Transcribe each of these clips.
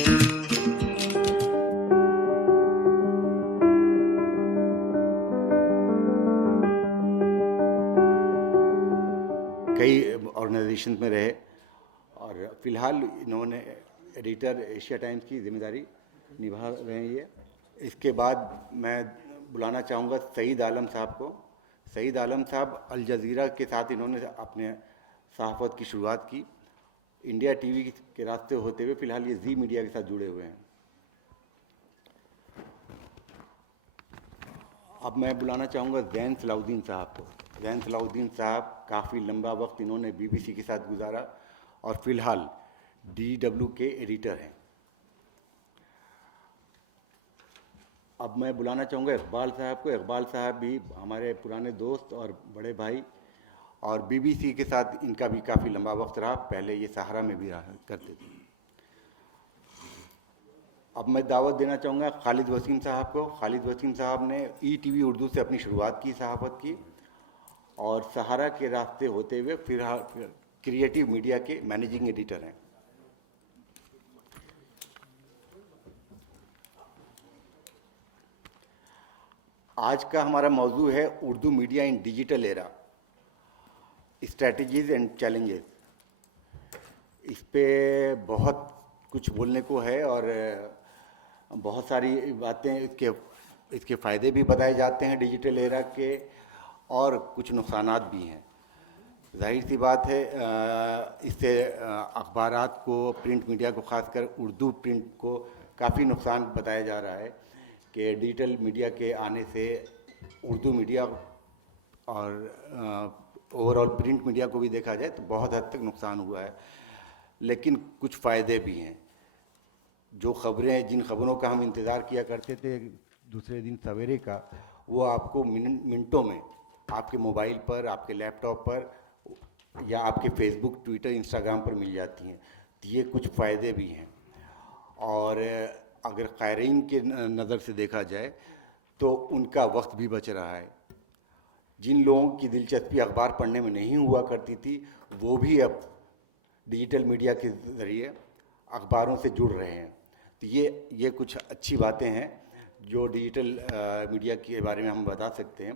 کئی آرگنائزیشن میں رہے اور فی الحال انہوں نے ایڈیٹر ایشیا ٹائمز کی ذمہ داری نبھا رہے ہیں یہ. اس کے بعد میں بلانا چاہوں گا سعید عالم صاحب کو. سعید عالم صاحب الجزیرہ کے ساتھ انہوں نے اپنے صحافت کی شروعات کی. انڈیا ٹی وی کے راستے ہوتے ہوئے فی الحال یہ زی میڈیا کے ساتھ جڑے ہوئے ہیں. اب میں بلانا چاہوں گا زین صلاح الدین صاحب کو. زین صلاح الدین صاحب کافی لمبا وقت انہوں نے بی بی سی کے ساتھ گزارا اور فی الحال ڈی ڈبلیو کے ایڈیٹر ہیں. اب میں بلانا چاہوں گا اقبال صاحب کو. اقبال صاحب بھی ہمارے پرانے دوست اور بڑے بھائی اور بی بی سی کے ساتھ ان کا بھی کافی لمبا وقت رہا. پہلے یہ سہارا میں بھی رہا کرتے تھے. اب میں دعوت دینا چاہوں گا خالد وسیم صاحب کو. خالد وسیم صاحب نے ای ٹی وی اردو سے اپنی شروعات کی صحافت کی اور سہارا کے راستے ہوتے ہوئے پھر کریٹو میڈیا کے مینیجنگ ایڈیٹر ہیں. آج کا ہمارا موضوع ہے Urdu media in digital era, strategies and challenges. اس پہ بہت کچھ بولنے کو ہے اور بہت ساری باتیں اس کے فائدے بھی بتائے جاتے ہیں ڈیجیٹل ایرا کے اور کچھ نقصانات بھی ہیں. ظاہر سی بات ہے اس سے اخبارات کو، پرنٹ میڈیا کو، خاص کر اردو پرنٹ کو کافی نقصان بتایا جا رہا ہے کہ ڈیجیٹل میڈیا کے آنے سے اردو میڈیا اور اوور آل پرنٹ میڈیا کو بھی دیکھا جائے تو بہت حد تک نقصان ہوا ہے. لیکن کچھ فائدے بھی ہیں. جو خبریں، جن خبروں کا ہم انتظار کیا کرتے تھے دوسرے دن سویرے کا، وہ آپ کو منٹوں میں آپ کے موبائل پر، آپ کے لیپ ٹاپ پر یا آپ کے فیس بک، ٹویٹر، انسٹاگرام پر مل جاتی ہیں. تو یہ کچھ فائدے بھی ہیں. اور اگر قارئین کے نظر سے دیکھا جائے تو ان کا وقت بھی بچ رہا ہے. جن لوگوں کی دلچسپی اخبار پڑھنے میں نہیں ہوا کرتی تھی وہ بھی اب ڈیجیٹل میڈیا کے ذریعے اخباروں سے جڑ رہے ہیں. تو یہ کچھ اچھی باتیں ہیں جو ڈیجیٹل میڈیا کے بارے میں ہم بتا سکتے ہیں.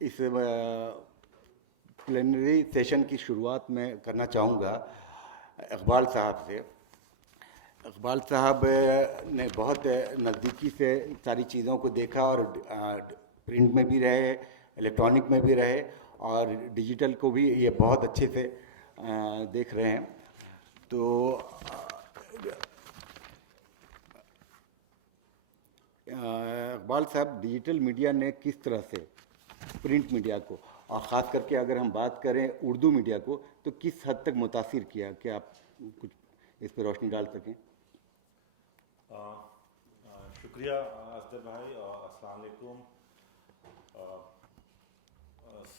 اس پلینری سیشن کی شروعات میں کرنا چاہوں گا اقبال صاحب سے. اقبال صاحب نے بہت نزدیکی سے ساری چیزوں کو دیکھا اور پرنٹ میں بھی رہے، الیکٹرانک میں بھی رہے اور ڈیجیٹل کو بھی یہ بہت اچھے سے دیکھ رہے ہیں. تو اقبال صاحب، ڈیجیٹل میڈیا نے کس طرح سے پرنٹ میڈیا کو اور خاص کر کے اگر ہم بات کریں اردو میڈیا کو تو کس حد تک متاثر کیا؟ کہ آپ کچھ اس پہ روشنی ڈال سکیں. شکریہ اصغر بھائی. السلام علیکم.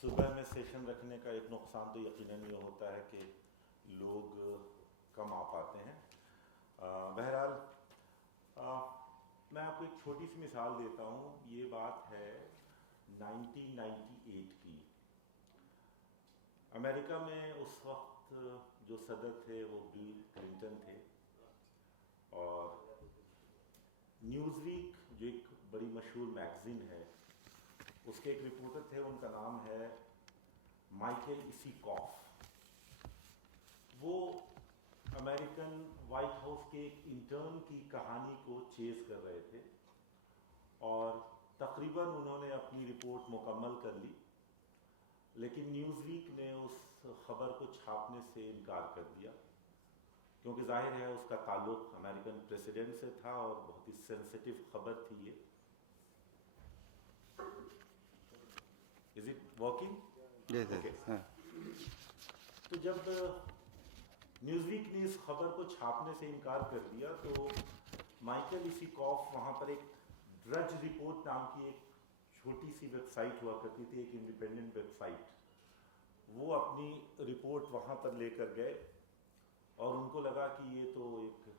صبح میں سیشن رکھنے کا ایک نقصان تو یقیناً یہ ہوتا ہے کہ لوگ کم آ پاتے ہیں. بہرحال میں آپ کو ایک چھوٹی سی مثال دیتا ہوں. یہ بات ہے 1998 کی. امریکہ میں اس وقت جو صدر تھے وہ بل کلنٹن تھے اور نیوز ویک جو ایک بڑی مشہور میگزین ہے اس کے ایک رپورٹر تھے، ان کا نام ہے مائیکل ایسیکوف. وہ امریکن وائٹ ہاؤس کے ایک انٹرن کی کہانی کو چیز کر رہے تھے اور تقریباً انہوں نے اپنی رپورٹ مکمل کر لی، لیکن نیوز ویک نے اس خبر کو چھاپنے سے انکار کر دیا کیونکہ ظاہر ہے اس کا تعلق امریکن پریسیڈنٹ سے تھا اور بہت ہی سینسیٹیو خبر تھی یہ. Is it working? تو جب نیوز ویک نے اس خبر کو چھاپنے سے انکار کر دیا تو مائیکل ایسیکوف وہاں پر ایک ڈرج رپورٹ نام کی ایک چھوٹی سی ویب سائٹ ہوا کرتی تھی، ایک انڈیپینڈنٹ ویب سائٹ، وہ اپنی رپورٹ وہاں پر لے کر گئے اور ان کو لگا کہ یہ تو ایک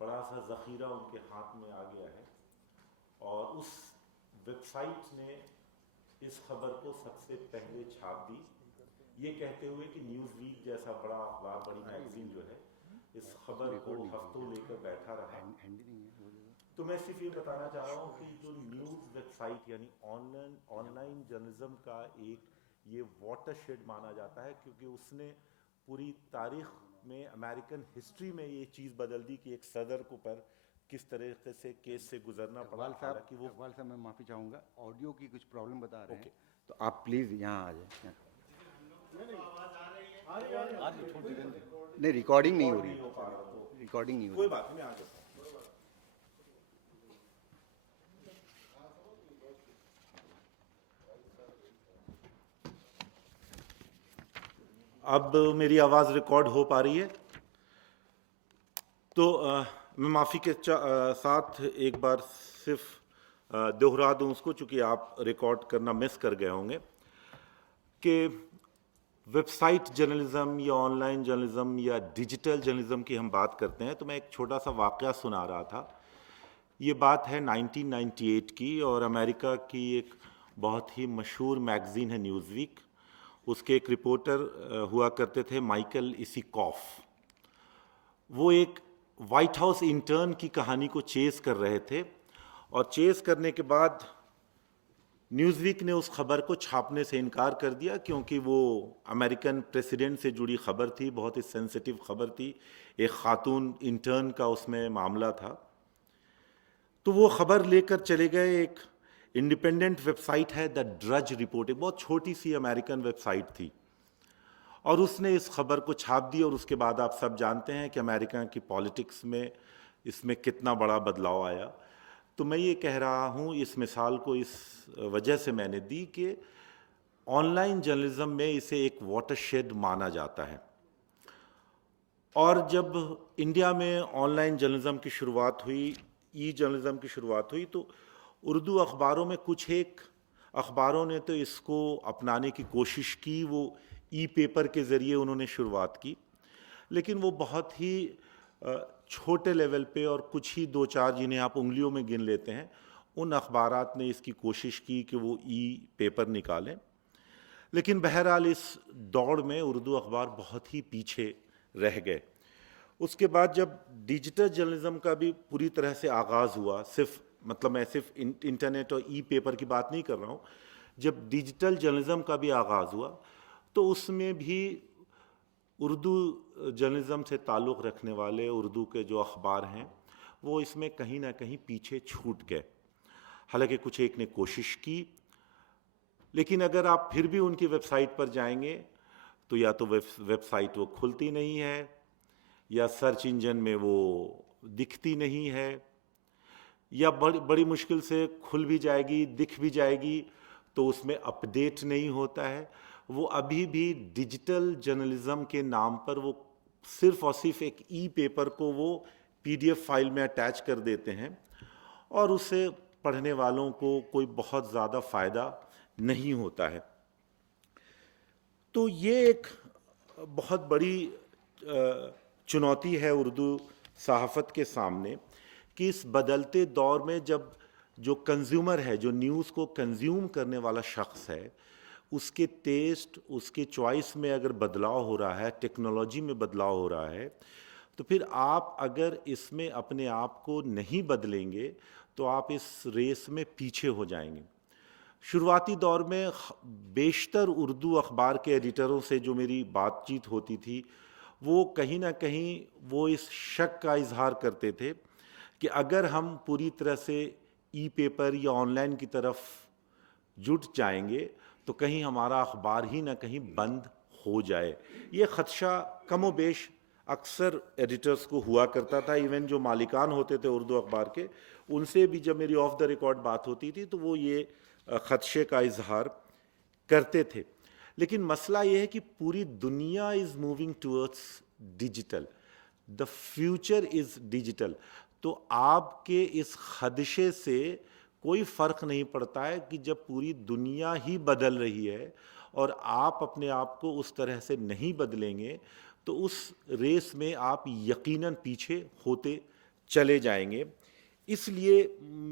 بڑا سا ذخیرہ ان کے ہاتھ میں آ گیا ہے اور اس ویب سائٹ نے اس خبر کو سب سے پہلے چھاپ دی، یہ کہتے ہوئے کہ نیوز ویک جیسا بڑا اخبار، بڑی میگزین جو ہے اس خبر کو ہفتوں لے کر بیٹھا رہا. تو میں صرف یہ بتانا چاہ رہا ہوں کہ جو نیوز ویب سائٹ یعنی آن لائن جرنلزم کا ایک یہ واٹر شیڈ مانا جاتا ہے، کیونکہ اس نے پوری تاریخ میں امریکن ہسٹری میں یہ چیز بدل دی کہ ایک صدر کو پر کس طریقے سے کیس سے گزرنا پڑا. حالانکہ وہ اقبال صاحب میں معافی چاہوں گا، آڈیو کی کچھ پرابلم بتا رہے ہیں، تو آپ پلیز یہاں آ جائیں. نہیں ریکارڈنگ نہیں ہو رہی، ریکارڈنگ نہیں ہو کوئی رہی. بات نہیں، میں آ جاتا ہوں. اب میری آواز ریکارڈ ہو پا رہی ہے؟ تو میں معافی کے ساتھ ایک بار صرف دہرا دوں اس کو، چونکہ آپ ریکارڈ کرنا مس کر گئے ہوں گے، کہ ویب سائٹ جرنلزم یا آن لائن جرنلزم یا ڈیجیٹل جرنلزم کی ہم بات کرتے ہیں تو میں ایک چھوٹا سا واقعہ سنا رہا تھا. یہ بات ہے 1998 کی، اور امریکہ کی ایک بہت ہی مشہور میگزین ہے نیوز ویک. اس کے ایک رپورٹر ہوا کرتے تھے مائیکل اسیکوف. وہ ایک وائٹ ہاؤس انٹرن کی کہانی کو چیز کر رہے تھے، اور چیز کرنے کے بعد نیوز ویک نے اس خبر کو چھاپنے سے انکار کر دیا، کیونکہ وہ امریکن پریسیڈنٹ سے جڑی خبر تھی، بہت ہی سینسیٹیو خبر تھی، ایک خاتون انٹرن کا اس میں معاملہ تھا. تو وہ خبر لے کر چلے گئے. ایک انڈیپینڈنٹ ویب سائٹ ہے دا ڈرج رپورٹ، ایک بہت چھوٹی سی امریکن ویب سائٹ تھی، اور اس نے اس خبر کو چھاپ دی. اور اس کے بعد آپ سب جانتے ہیں کہ امریکہ کی پالیٹکس میں اس میں کتنا بڑا بدلاؤ آیا. تو میں یہ کہہ رہا ہوں، اس مثال کو اس وجہ سے میں نے دی کہ آن لائن جرنلزم میں اسے ایک واٹر شیڈ مانا جاتا ہے. اور جب انڈیا میں آن لائن جرنلزم کی شروعات ہوئی، ای جرنلزم کی شروعات ہوئی، تو اردو اخباروں میں کچھ ایک اخباروں نے تو اس کو اپنانے کی کوشش کی. وہ ای پیپر کے ذریعے انہوں نے شروعات کی، لیکن وہ بہت ہی چھوٹے لیول پہ، اور کچھ ہی دو چار جنہیں آپ انگلیوں میں گن لیتے ہیں، ان اخبارات نے اس کی کوشش کی کہ وہ ای پیپر نکالیں. لیکن بہرحال اس دوڑ میں اردو اخبار بہت ہی پیچھے رہ گئے. اس کے بعد جب ڈیجیٹل جرنلزم کا بھی پوری طرح سے آغاز ہوا، میں صرف انٹرنیٹ اور ای پیپر کی بات نہیں کر رہا ہوں، جب ڈیجیٹل جرنلزم کا بھی آغاز ہوا تو اس میں بھی اردو جرنلزم سے تعلق رکھنے والے اردو کے جو اخبار ہیں وہ اس میں کہیں نہ کہیں پیچھے چھوٹ گئے. حالانکہ کچھ ایک نے کوشش کی، لیکن اگر آپ پھر بھی ان کی ویب سائٹ پر جائیں گے تو یا تو ویب سائٹ وہ کھلتی نہیں ہے، یا سرچ انجن میں وہ دکھتی نہیں ہے، یا بڑی مشکل سے کھل بھی جائے گی، دکھ بھی جائے گی تو اس میں اپ ڈیٹ نہیں ہوتا ہے. وہ ابھی بھی ڈیجیٹل جرنلزم کے نام پر وہ صرف اور صرف ایک ای پیپر کو وہ پی ڈی ایف فائل میں اٹیچ کر دیتے ہیں، اور اسے پڑھنے والوں کو کوئی بہت زیادہ فائدہ نہیں ہوتا ہے. تو یہ ایک بہت بڑی چنوتی ہے اردو صحافت کے سامنے کہ اس بدلتے دور میں جب جو کنزیومر ہے، جو نیوز کو کنزیوم کرنے والا شخص ہے، اس کے ٹیسٹ، اس کے چوائس میں اگر بدلاؤ ہو رہا ہے، ٹیکنالوجی میں بدلاؤ ہو رہا ہے، تو پھر آپ اگر اس میں اپنے آپ کو نہیں بدلیں گے تو آپ اس ریس میں پیچھے ہو جائیں گے. شروعاتی دور میں بیشتر اردو اخبار کے ایڈیٹروں سے جو میری بات چیت ہوتی تھی، وہ کہیں نہ کہیں وہ اس شک کا اظہار کرتے تھے کہ اگر ہم پوری طرح سے ای پیپر یا آن لائن کی طرف جٹ جائیں گے تو کہیں ہمارا اخبار ہی نہ کہیں بند ہو جائے. یہ خدشہ کم و بیش اکثر ایڈیٹرز کو ہوا کرتا تھا. ایون جو مالکان ہوتے تھے اردو اخبار کے، ان سے بھی جب میری آف دا ریکارڈ بات ہوتی تھی تو وہ یہ خدشے کا اظہار کرتے تھے. لیکن مسئلہ یہ ہے کہ پوری دنیا is moving towards digital, the future is digital. تو آپ کے اس خدشے سے کوئی فرق نہیں پڑتا ہے کہ جب پوری دنیا ہی بدل رہی ہے اور آپ اپنے آپ کو اس طرح سے نہیں بدلیں گے تو اس ریس میں آپ یقیناً پیچھے ہوتے چلے جائیں گے. اس لیے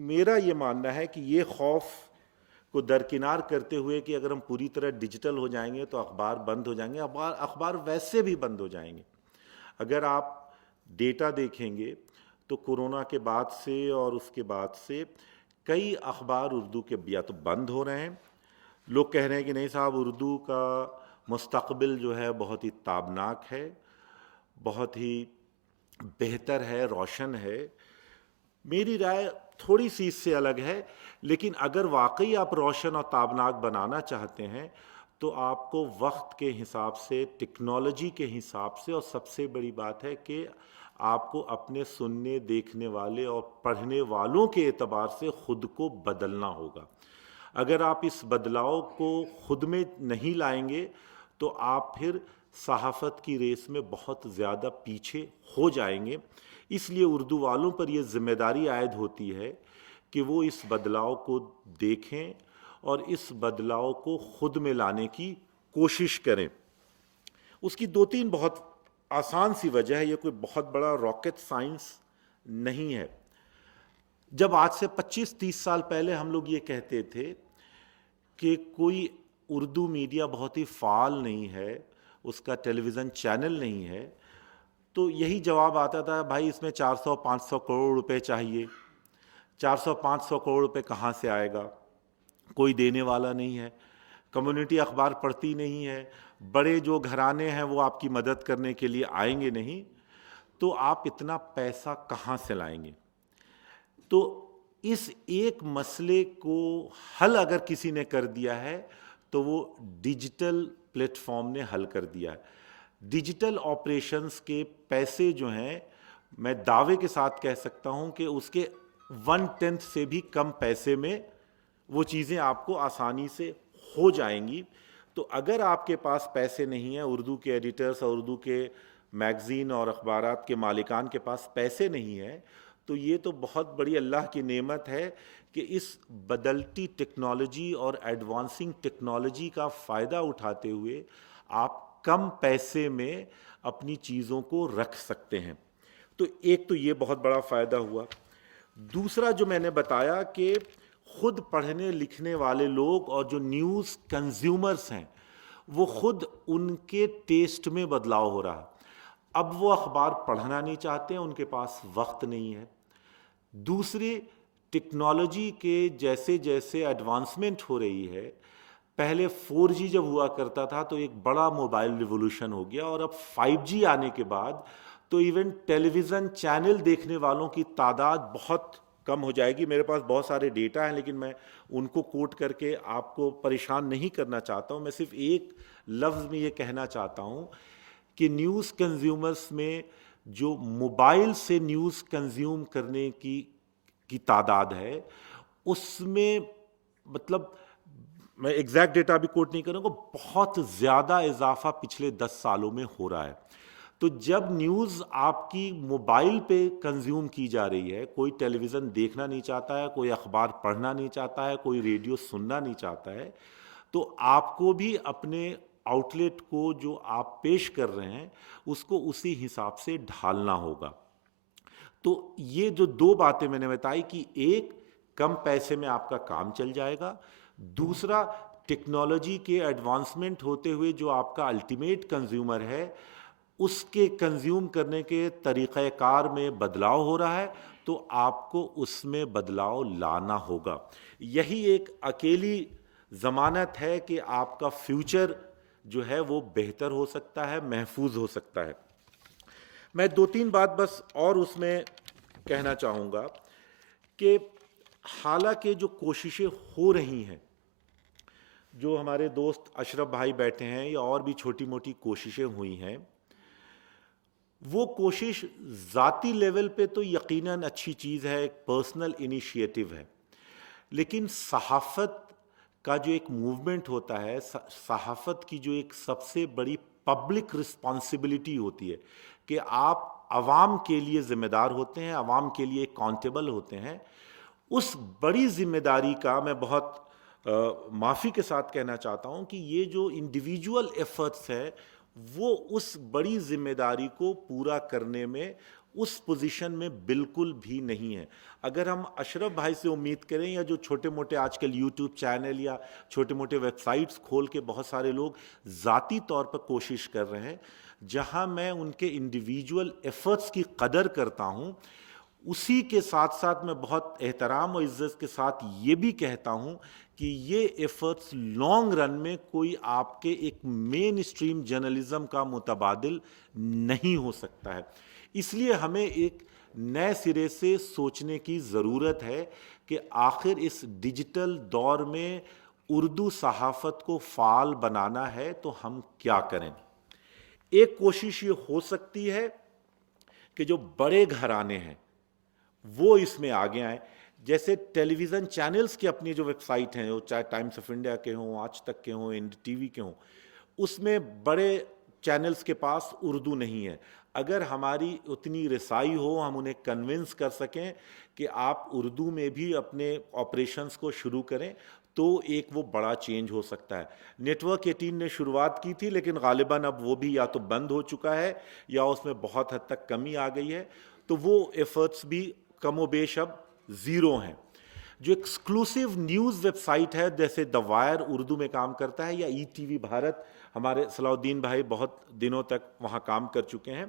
میرا یہ ماننا ہے کہ یہ خوف کو درکنار کرتے ہوئے کہ اگر ہم پوری طرح ڈیجیٹل ہو جائیں گے تو اخبار بند ہو جائیں گے. اخبار ویسے بھی بند ہو جائیں گے. اگر آپ ڈیٹا دیکھیں گے تو کورونا کے بعد سے اور اس کے بعد سے کئی اخبار اردو کے یا تو بند ہو رہے ہیں. لوگ کہہ رہے ہیں کہ نہیں صاحب اردو کا مستقبل جو ہے بہت ہی تابناک ہے, بہت ہی بہتر ہے, روشن ہے. میری رائے تھوڑی سی اس سے الگ ہے, لیکن اگر واقعی آپ روشن اور تابناک بنانا چاہتے ہیں تو آپ کو وقت کے حساب سے, ٹیکنالوجی کے حساب سے, اور سب سے بڑی بات ہے کہ آپ کو اپنے سننے, دیکھنے والے اور پڑھنے والوں کے اعتبار سے خود کو بدلنا ہوگا. اگر آپ اس بدلاؤ کو خود میں نہیں لائیں گے تو آپ پھر صحافت کی ریس میں بہت زیادہ پیچھے ہو جائیں گے. اس لیے اردو والوں پر یہ ذمہ داری عائد ہوتی ہے کہ وہ اس بدلاؤ کو دیکھیں اور اس بدلاؤ کو خود میں لانے کی کوشش کریں. اس کی 2-3 بہت آسان سی وجہ ہے, یہ کوئی بہت بڑا راکٹ سائنس نہیں ہے. جب آج سے 25-30 سال پہلے ہم لوگ یہ کہتے تھے کہ کوئی اردو میڈیا بہت ہی فعال نہیں ہے, اس کا ٹیلی ویژن چینل نہیں ہے, تو یہی جواب آتا تھا, بھائی اس میں 400-500 کروڑ روپے چاہیے. 400-500 کروڑ روپے کہاں سے آئے گا؟ کوئی دینے والا نہیں ہے, کمیونٹی اخبار پڑھتی نہیں ہے, بڑے جو گھرانے ہیں وہ آپ کی مدد کرنے کے لیے آئیں گے نہیں, تو آپ اتنا پیسہ کہاں سے لائیں گے؟ تو اس ایک مسئلے کو حل اگر کسی نے کر دیا ہے تو وہ ڈیجیٹل پلیٹ فارم نے حل کر دیا ہے. ڈیجیٹل آپریشنز کے پیسے جو ہیں, میں دعوے کے ساتھ کہہ سکتا ہوں کہ اس کے 1/10 سے بھی کم پیسے میں وہ چیزیں آپ کو آسانی سے ہو جائیں گی. تو اگر آپ کے پاس پیسے نہیں ہیں, اردو کے ایڈیٹرز اور اردو کے میگزین اور اخبارات کے مالکان کے پاس پیسے نہیں ہیں, تو یہ تو بہت بڑی اللہ کی نعمت ہے کہ اس بدلتی ٹیکنالوجی اور ایڈوانسنگ ٹیکنالوجی کا فائدہ اٹھاتے ہوئے آپ کم پیسے میں اپنی چیزوں کو رکھ سکتے ہیں. تو ایک تو یہ بہت بڑا فائدہ ہوا. دوسرا جو میں نے بتایا کہ خود پڑھنے لکھنے والے لوگ اور جو نیوز کنزیومرز ہیں وہ خود ان کے ٹیسٹ میں بدلاؤ ہو رہا. اب وہ اخبار پڑھنا نہیں چاہتے ہیں, ان کے پاس وقت نہیں ہے. دوسری, ٹیکنالوجی کے جیسے جیسے ایڈوانسمنٹ ہو رہی ہے, پہلے 4G جب ہوا کرتا تھا تو ایک بڑا موبائل ریولوشن ہو گیا, اور اب 5G آنے کے بعد تو ایون ٹیلی ویژن چینل دیکھنے والوں کی تعداد بہت کم ہو جائے گی. میرے پاس بہت سارے ڈیٹا ہیں لیکن میں ان کو کوٹ کر کے آپ کو پریشان نہیں کرنا چاہتا ہوں. میں صرف ایک لفظ میں یہ کہنا چاہتا ہوں کہ نیوز کنزیومرز میں جو موبائل سے نیوز کنزیوم کرنے کی تعداد ہے, اس میں مطلب میں ایگزیکٹ ڈیٹا بھی کوٹ نہیں کروں گا, بہت زیادہ اضافہ پچھلے 10 سالوں میں ہو رہا ہے. تو جب نیوز آپ کی موبائل پہ کنزیوم کی جا رہی ہے, کوئی ٹیلی ویژن دیکھنا نہیں چاہتا ہے, کوئی اخبار پڑھنا نہیں چاہتا ہے, کوئی ریڈیو سننا نہیں چاہتا ہے, تو آپ کو بھی اپنے آؤٹ لیٹ کو جو آپ پیش کر رہے ہیں اس کو اسی حساب سے ڈھالنا ہوگا. تو یہ جو 2 باتیں میں نے بتائی کہ ایک, کم پیسے میں آپ کا کام چل جائے گا. دوسرا, ٹیکنالوجی کے ایڈوانسمنٹ ہوتے ہوئے جو آپ کا الٹیمیٹ کنزیومر ہے اس کے کنزیوم کرنے کے طریقہ کار میں بدلاؤ ہو رہا ہے, تو آپ کو اس میں بدلاؤ لانا ہوگا. یہی ایک اکیلی ضمانت ہے کہ آپ کا فیوچر جو ہے وہ بہتر ہو سکتا ہے, محفوظ ہو سکتا ہے. میں 2-3 بات بس اور اس میں کہنا چاہوں گا کہ حالانکہ جو کوششیں ہو رہی ہیں, جو ہمارے دوست اشرف بھائی بیٹھے ہیں, یا اور بھی چھوٹی موٹی کوششیں ہوئی ہیں, وہ کوشش ذاتی لیول پہ تو یقیناً اچھی چیز ہے, ایک پرسنل انیشیٹو ہے, لیکن صحافت کا جو ایک موومنٹ ہوتا ہے, صحافت کی جو ایک سب سے بڑی پبلک رسپانسبلٹی ہوتی ہے کہ آپ عوام کے لیے ذمہ دار ہوتے ہیں, عوام کے لیے اکاؤنٹیبل ہوتے ہیں. اس بڑی ذمہ داری کا میں بہت معافی کے ساتھ کہنا چاہتا ہوں کہ یہ جو انڈیویجول ایفرٹس ہے وہ اس بڑی ذمہ داری کو پورا کرنے میں اس پوزیشن میں بالکل بھی نہیں ہے. اگر ہم اشرف بھائی سے امید کریں یا جو چھوٹے موٹے آج کل یوٹیوب چینل یا چھوٹے موٹے ویب سائٹس کھول کے بہت سارے لوگ ذاتی طور پر کوشش کر رہے ہیں, جہاں میں ان کے انڈیویجول ایفرٹس کی قدر کرتا ہوں, اسی کے ساتھ ساتھ میں بہت احترام اور عزت کے ساتھ یہ بھی کہتا ہوں کہ یہ ایفرٹس لانگ رن میں کوئی آپ کے ایک مین اسٹریم جرنلزم کا متبادل نہیں ہو سکتا ہے. اس لیے ہمیں ایک نئے سرے سے سوچنے کی ضرورت ہے کہ آخر اس ڈیجیٹل دور میں اردو صحافت کو فعال بنانا ہے تو ہم کیا کریں. ایک کوشش یہ ہو سکتی ہے کہ جو بڑے گھرانے ہیں وہ اس میں آگے آئیں. جیسے ٹیلی ویژن چینلز کی اپنی جو ویب سائٹ ہیں, چاہے ٹائمز آف انڈیا کے ہوں, آج تک کے ہوں, ٹی وی کے ہوں, اس میں بڑے چینلز کے پاس اردو نہیں ہے. اگر ہماری اتنی رسائی ہو, ہم انہیں کنونس کر سکیں کہ آپ اردو میں بھی اپنے آپریشنز کو شروع کریں, تو ایک وہ بڑا چینج ہو سکتا ہے. نیٹ ورک 18 نے شروعات کی تھی, لیکن غالباً اب وہ بھی یا تو بند ہو چکا ہے یا اس میں بہت حد تک کمی آ گئی ہے, تو وہ ایفرٹس بھی کم و بیش اب زیرو ہیں. جو ایکسکلوسیو نیوز ویب سائٹ ہے جیسے دا وائر اردو میں کام کرتا ہے, یا ای ٹی وی بھارت, ہمارے صلاح الدین بھائی بہت دنوں تک وہاں کام کر چکے ہیں,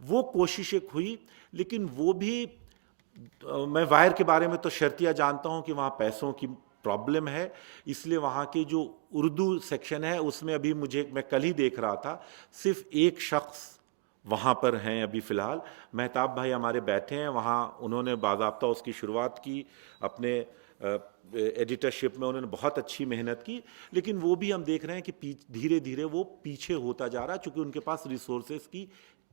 وہ کوشش ایک ہوئی. لیکن وہ بھی, میں وائر کے بارے میں تو شرطیہ جانتا ہوں کہ وہاں پیسوں کی پرابلم ہے, اس لیے وہاں کی جو اردو سیکشن ہے اس میں ابھی میں کل ہی دیکھ رہا تھا, صرف ایک شخص وہاں پر ہیں ابھی فی الحال. مہتاب بھائی ہمارے بیٹھے ہیں وہاں, انہوں نے باضابطہ اس کی شروعات کی, اپنے ایڈیٹرشپ میں انہوں نے بہت اچھی محنت کی, لیکن وہ بھی ہم دیکھ رہے ہیں کہ دھیرے دھیرے وہ پیچھے ہوتا جا رہا ہے, چونکہ ان کے پاس ریسورسز کی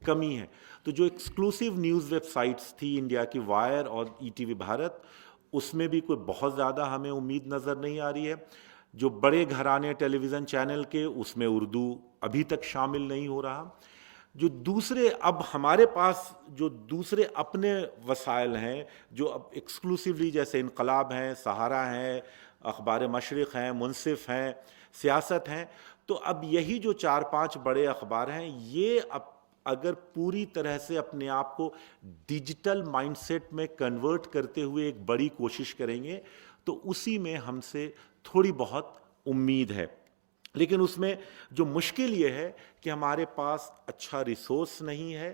کمی ہے. تو جو ایکسکلوسیو نیوز ویب سائٹس تھی انڈیا کی, وائر اور ای ٹی وی بھارت, اس میں بھی کوئی بہت زیادہ ہمیں امید نظر نہیں آ رہی ہے. جو بڑے گھرانے ٹیلی ویژن چینل کے, اس میں اردو ابھی تک شامل نہیں ہو رہا. جو دوسرے اب ہمارے پاس جو دوسرے اپنے وسائل ہیں, جو اب ایکسکلوسیولی جیسے انقلاب ہیں, سہارا ہیں, اخبار مشرق ہیں, منصف ہیں, سیاست ہیں, تو اب یہی جو 4-5 بڑے اخبار ہیں, یہ اب اگر پوری طرح سے اپنے آپ کو ڈیجیٹل مائنڈ سیٹ میں کنورٹ کرتے ہوئے ایک بڑی کوشش کریں گے, تو اسی میں ہم سے تھوڑی بہت امید ہے. لیکن اس میں جو مشکل یہ ہے کہ ہمارے پاس اچھا ریسورس نہیں ہے,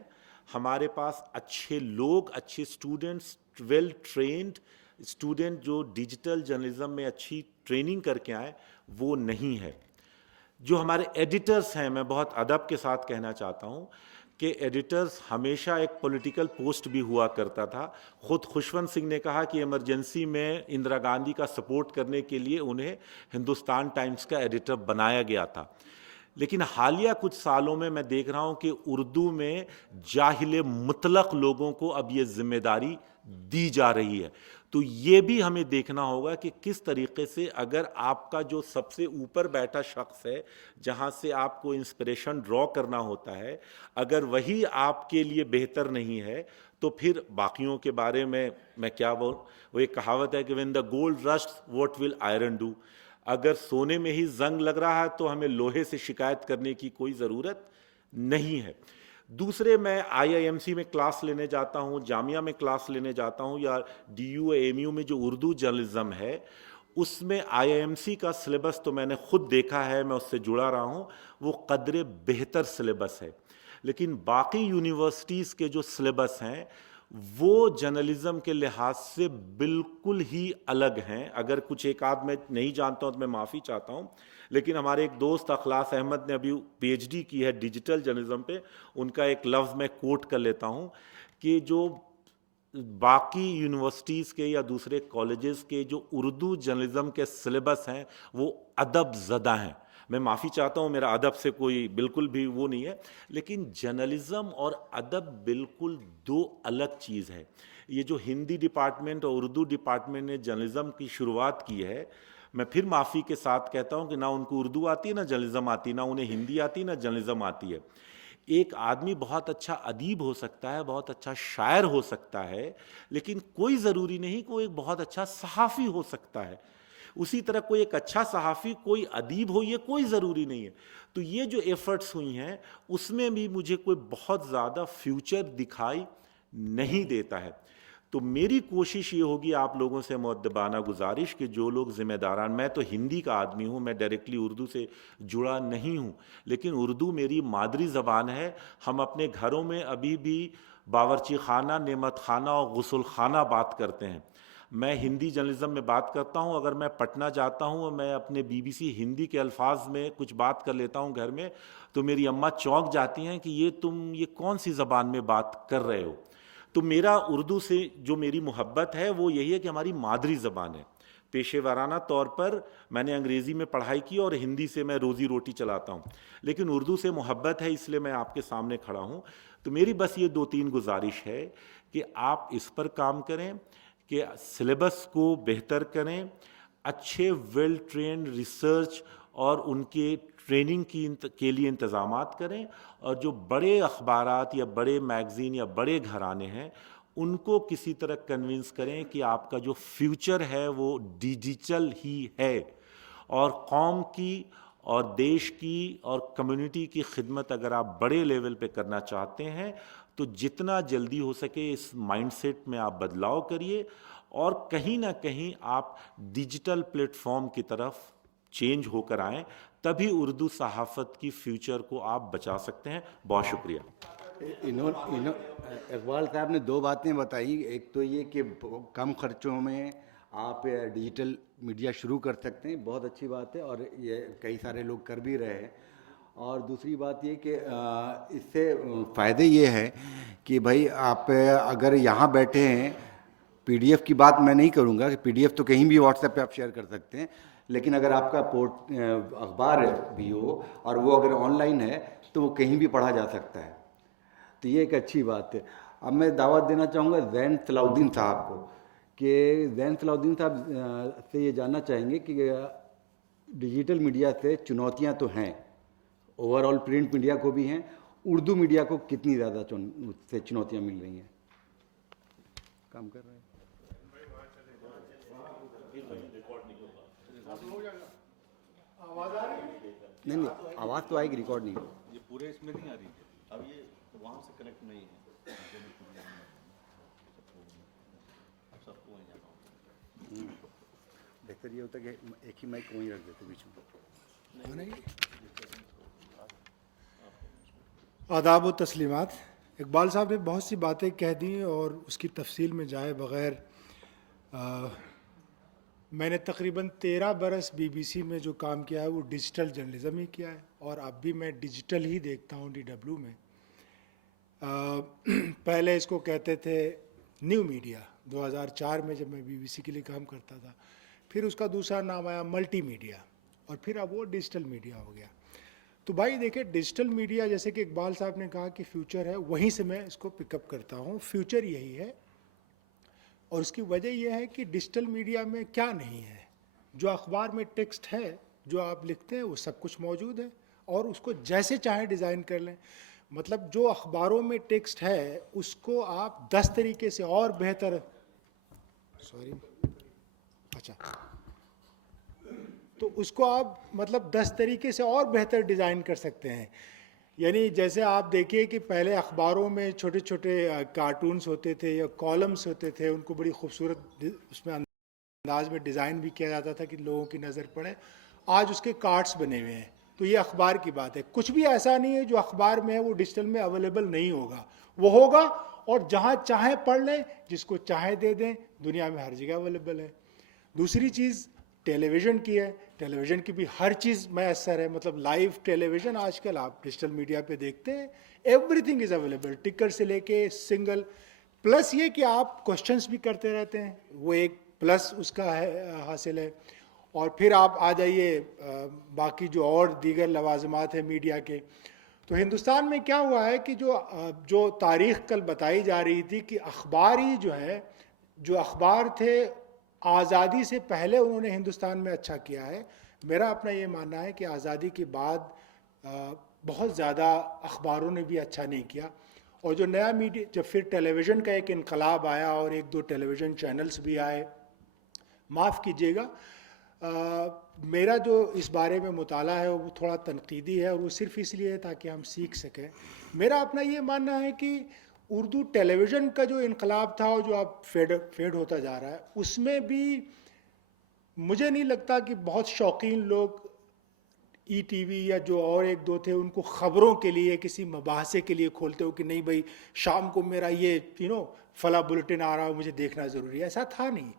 ہمارے پاس اچھے لوگ, اچھے اسٹوڈنٹس, ویل ٹرینڈ اسٹوڈنٹ جو ڈیجیٹل جرنلزم میں اچھی ٹریننگ کر کے آئیں, وہ نہیں ہے. جو ہمارے ایڈیٹرز ہیں, میں بہت ادب کے ساتھ کہنا چاہتا ہوں کہ ایڈیٹرز ہمیشہ ایک پولیٹیکل پوسٹ بھی ہوا کرتا تھا. خود خوشونت سنگھ نے کہا کہ ایمرجنسی میں اندرا گاندھی کا سپورٹ کرنے کے لیے انہیں ہندوستان ٹائمز کا ایڈیٹر بنایا گیا تھا. لیکن حالیہ کچھ سالوں میں دیکھ رہا ہوں کہ اردو میں جاہل مطلق لوگوں کو اب یہ ذمہ داری دی جا رہی ہے. تو یہ بھی ہمیں دیکھنا ہوگا کہ کس طریقے سے, اگر آپ کا جو سب سے اوپر بیٹھا شخص ہے, جہاں سے آپ کو انسپریشن ڈرا کرنا ہوتا ہے, اگر وہی آپ کے لیے بہتر نہیں ہے, تو پھر باقیوں کے بارے میں کیا بولوں. وہ ایک کہاوت ہے کہ when the gold rusts what will iron do. اگر سونے میں ہی زنگ لگ رہا ہے تو ہمیں لوہے سے شکایت کرنے کی کوئی ضرورت نہیں ہے. دوسرے, میں IIMC میں کلاس لینے جاتا ہوں, جامعہ میں کلاس لینے جاتا ہوں, یا DU AMU میں جو اردو جرنلزم ہے, اس میں IIMC کا سلیبس تو میں نے خود دیکھا ہے, میں اس سے جڑا رہا ہوں, وہ قدرے بہتر سلیبس ہے. لیکن باقی یونیورسٹیز کے جو سلیبس ہیں وہ جرنلزم کے لحاظ سے بالکل ہی الگ ہیں. اگر کچھ ایک آدھ میں نہیں جانتا ہوں تو میں معافی چاہتا ہوں, لیکن ہمارے ایک دوست اخلاص احمد نے ابھی PhD کی ہے ڈیجیٹل جرنلزم پہ, ان کا ایک لفظ میں کوٹ کر لیتا ہوں کہ جو باقی یونیورسٹیز کے یا دوسرے کالجز کے جو اردو جرنلزم کے سلیبس ہیں وہ ادب زدہ ہیں. میں معافی چاہتا ہوں, میرا ادب سے کوئی بالکل بھی وہ نہیں ہے, لیکن جرنلزم اور ادب بالکل دو الگ چیز ہے. یہ جو ہندی ڈپارٹمنٹ اور اردو ڈپارٹمنٹ نے جرنلزم کی شروعات کی ہے, میں پھر معافی کے ساتھ کہتا ہوں کہ نہ ان کو اردو آتی ہے, نہ جرنلزم آتی, نہ انہیں ہندی آتی, نہ جرنلزم آتی ہے. ایک آدمی بہت اچھا ادیب ہو سکتا ہے, بہت اچھا شاعر ہو سکتا ہے, لیکن کوئی ضروری نہیں کہ وہ ایک بہت اچھا صحافی ہو سکتا ہے. اسی طرح کوئی ایک اچھا صحافی کوئی ادیب ہو, یہ کوئی ضروری نہیں ہے. تو یہ جو ایفرٹس ہوئی ہیں اس میں بھی مجھے کوئی بہت زیادہ فیوچر دکھائی نہیں دیتا ہے. تو میری کوشش یہ ہوگی آپ لوگوں سے مؤدبانہ گزارش کہ جو لوگ ذمہ داران، میں تو ہندی کا آدمی ہوں، میں ڈائریکٹلی اردو سے جڑا نہیں ہوں، لیکن اردو میری مادری زبان ہے. ہم اپنے گھروں میں ابھی بھی باورچی خانہ، نعمت خانہ اور غسل خانہ بات کرتے ہیں. میں ہندی جرنلزم میں بات کرتا ہوں، اگر میں پٹنہ جاتا ہوں اور میں اپنے BBC ہندی کے الفاظ میں کچھ بات کر لیتا ہوں گھر میں، تو میری اماں چونک جاتی ہیں کہ تم یہ کون سی زبان میں بات کر رہے ہو. تو میرا اردو سے جو میری محبت ہے وہ یہی ہے کہ ہماری مادری زبان ہے. پیشے ورانہ طور پر میں نے انگریزی میں پڑھائی کی اور ہندی سے میں روزی روٹی چلاتا ہوں، لیکن اردو سے محبت ہے، اس لیے میں آپ کے سامنے کھڑا ہوں. تو میری بس یہ 2-3 گزارش ہے کہ آپ اس پر کام کریں کہ سلیبس کو بہتر کریں، اچھے ویل ٹرینڈ ریسرچ اور ان کے ٹریننگ کے لیے انتظامات کریں، اور جو بڑے اخبارات یا بڑے میگزین یا بڑے گھرانے ہیں ان کو کسی طرح کنونس کریں کہ آپ کا جو فیوچر ہے وہ ڈیجیٹل ہی ہے، اور قوم کی اور دیش کی اور کمیونٹی کی خدمت اگر آپ بڑے لیول پہ کرنا چاہتے ہیں تو جتنا جلدی ہو سکے اس مائنڈ سیٹ میں آپ بدلاؤ کریے، اور کہیں نہ کہیں آپ ڈیجیٹل پلیٹ فارم کی طرف چینج ہو کر آئیں، تبھی اردو صحافت کی فیوچر کو آپ بچا سکتے ہیں. بہت شکریہ. اقبال صاحب نے 2 باتیں بتائی، ایک تو یہ کہ کم خرچوں میں آپ ڈیجیٹل میڈیا شروع کر سکتے ہیں، بہت اچھی بات ہے اور یہ کئی سارے لوگ کر بھی رہے ہیں. اور دوسری بات یہ کہ اس سے فائدے یہ ہے کہ بھائی آپ اگر یہاں بیٹھے ہیں، PDF کی بات میں نہیں کروں گا کہ PDF تو کہیں بھی واٹس ایپ پہ آپ شیئر کر سکتے ہیں، لیکن اگر آپ کا اخبار بھی ہو اور وہ اگر آن لائن ہے تو وہ کہیں بھی پڑھا جا سکتا ہے. تو یہ ایک اچھی بات ہے. اب میں دعوت دینا چاہوں گا زین صلاح الدین صاحب کو، کہ زین صلاح الدین صاحب سے یہ جاننا چاہیں گے کہ ڈیجیٹل میڈیا سے چنوتیاں تو ہیں، اوور آل پرنٹ میڈیا کو بھی ہیں، اردو میڈیا کو کتنی زیادہ سے چنوتیاں مل رہی ہیں؟ کام کر رہے ہیں. نہیں آواز تو آئے گی، ریکارڈ نہیں ہو. یہ پورے اس میں نہیں آ رہی ہے، اب یہ وہاں سے کنیکٹ نہیں ہے، سب کو وہیں جانا ہوگا. بہتر یہ ہوتا کہ ایک ہی مائک وہیں رکھ دیتے بیچ میں. آداب و تسلیمات. اقبال صاحب نے بہت سی باتیں کہہ دیں اور اس کی تفصیل میں جائے بغیر میں نے تقریباً 13 برس BBC میں جو کام کیا ہے وہ ڈیجیٹل جرنلزم ہی کیا ہے، اور اب بھی میں ڈیجیٹل ہی دیکھتا ہوں DW میں. پہلے اس کو کہتے تھے نیو میڈیا، 2004 میں جب میں BBC کے لیے کام کرتا تھا، پھر اس کا دوسرا نام آیا ملٹی میڈیا، اور پھر اب وہ ڈیجیٹل میڈیا ہو گیا. تو بھائی دیکھیں ڈیجیٹل میڈیا جیسے کہ اقبال صاحب نے کہا کہ فیوچر ہے، وہیں سے میں اس کو پک اپ کرتا ہوں. فیوچر یہی ہے، اور اس کی وجہ یہ ہے کہ ڈیجیٹل میڈیا میں کیا نہیں ہے. جو اخبار میں ٹیکسٹ ہے، جو آپ لکھتے ہیں، وہ سب کچھ موجود ہے، اور اس کو جیسے چاہیں ڈیزائن کر لیں. مطلب جو اخباروں میں ٹیکسٹ ہے اس کو آپ 10 طریقے سے اور بہتر تو اس کو آپ مطلب 10 طریقے سے اور بہتر ڈیزائن کر سکتے ہیں. یعنی جیسے آپ دیکھیے کہ پہلے اخباروں میں چھوٹے چھوٹے کارٹونز ہوتے تھے یا کالمز ہوتے تھے، ان کو بڑی خوبصورت اس میں انداز میں ڈیزائن بھی کیا جاتا تھا کہ لوگوں کی نظر پڑے. آج اس کے کارٹس بنے ہوئے ہیں. تو یہ اخبار کی بات ہے. کچھ بھی ایسا نہیں ہے جو اخبار میں ہے وہ ڈیجیٹل میں اویلیبل نہیں ہوگا، وہ ہوگا، اور جہاں چاہیں پڑھ لیں، جس کو چاہیں دے دیں، دنیا میں ہر جگہ اویلیبل ہے. دوسری چیز ٹیلی ویژن کی ہے. ٹیلی ویژن کی بھی ہر چیز میسر ہے، مطلب لائیو ٹیلی ویژن آج کل آپ ڈیجیٹل میڈیا پہ دیکھتے ہیں، ایوری تھنگ از اویلیبل، ٹکر سے لے کے سنگل. پلس یہ کہ آپ کوشچنس بھی کرتے رہتے ہیں، وہ ایک پلس اس کا ہے حاصل ہے. اور پھر آپ آ جائیے باقی جو اور دیگر لوازمات ہیں میڈیا کے. تو ہندوستان میں کیا ہوا ہے کہ جو تاریخ کل بتائی جا رہی تھی کہ اخبار ہی جو ہے، جو اخبار تھے آزادی سے پہلے انہوں نے ہندوستان میں اچھا کیا ہے. میرا اپنا یہ ماننا ہے کہ آزادی کے بعد بہت زیادہ اخباروں نے بھی اچھا نہیں کیا. اور جو نیا میڈیا، جب پھر ٹیلی ویژن کا ایک انقلاب آیا اور 1-2 ٹیلی ویژن چینلز بھی آئے، معاف کیجیے گا میرا جو اس بارے میں مطالعہ ہے وہ تھوڑا تنقیدی ہے، اور وہ صرف اس لیے ہے تاکہ ہم سیکھ سکیں. میرا اپنا یہ ماننا ہے کہ اردو ٹیلی ویژن کا جو انقلاب تھا اور جو اب فیڈ ہوتا جا رہا ہے، اس میں بھی مجھے نہیں لگتا کہ بہت شوقین لوگ ای ٹی وی یا جو اور ایک دو تھے ان کو خبروں کے لیے کسی مباحثے کے لیے کھولتے ہو کہ نہیں بھائی شام کو میرا یہ فلاں بلٹن آ رہا ہے مجھے دیکھنا ضروری ہے. ایسا تھا نہیں.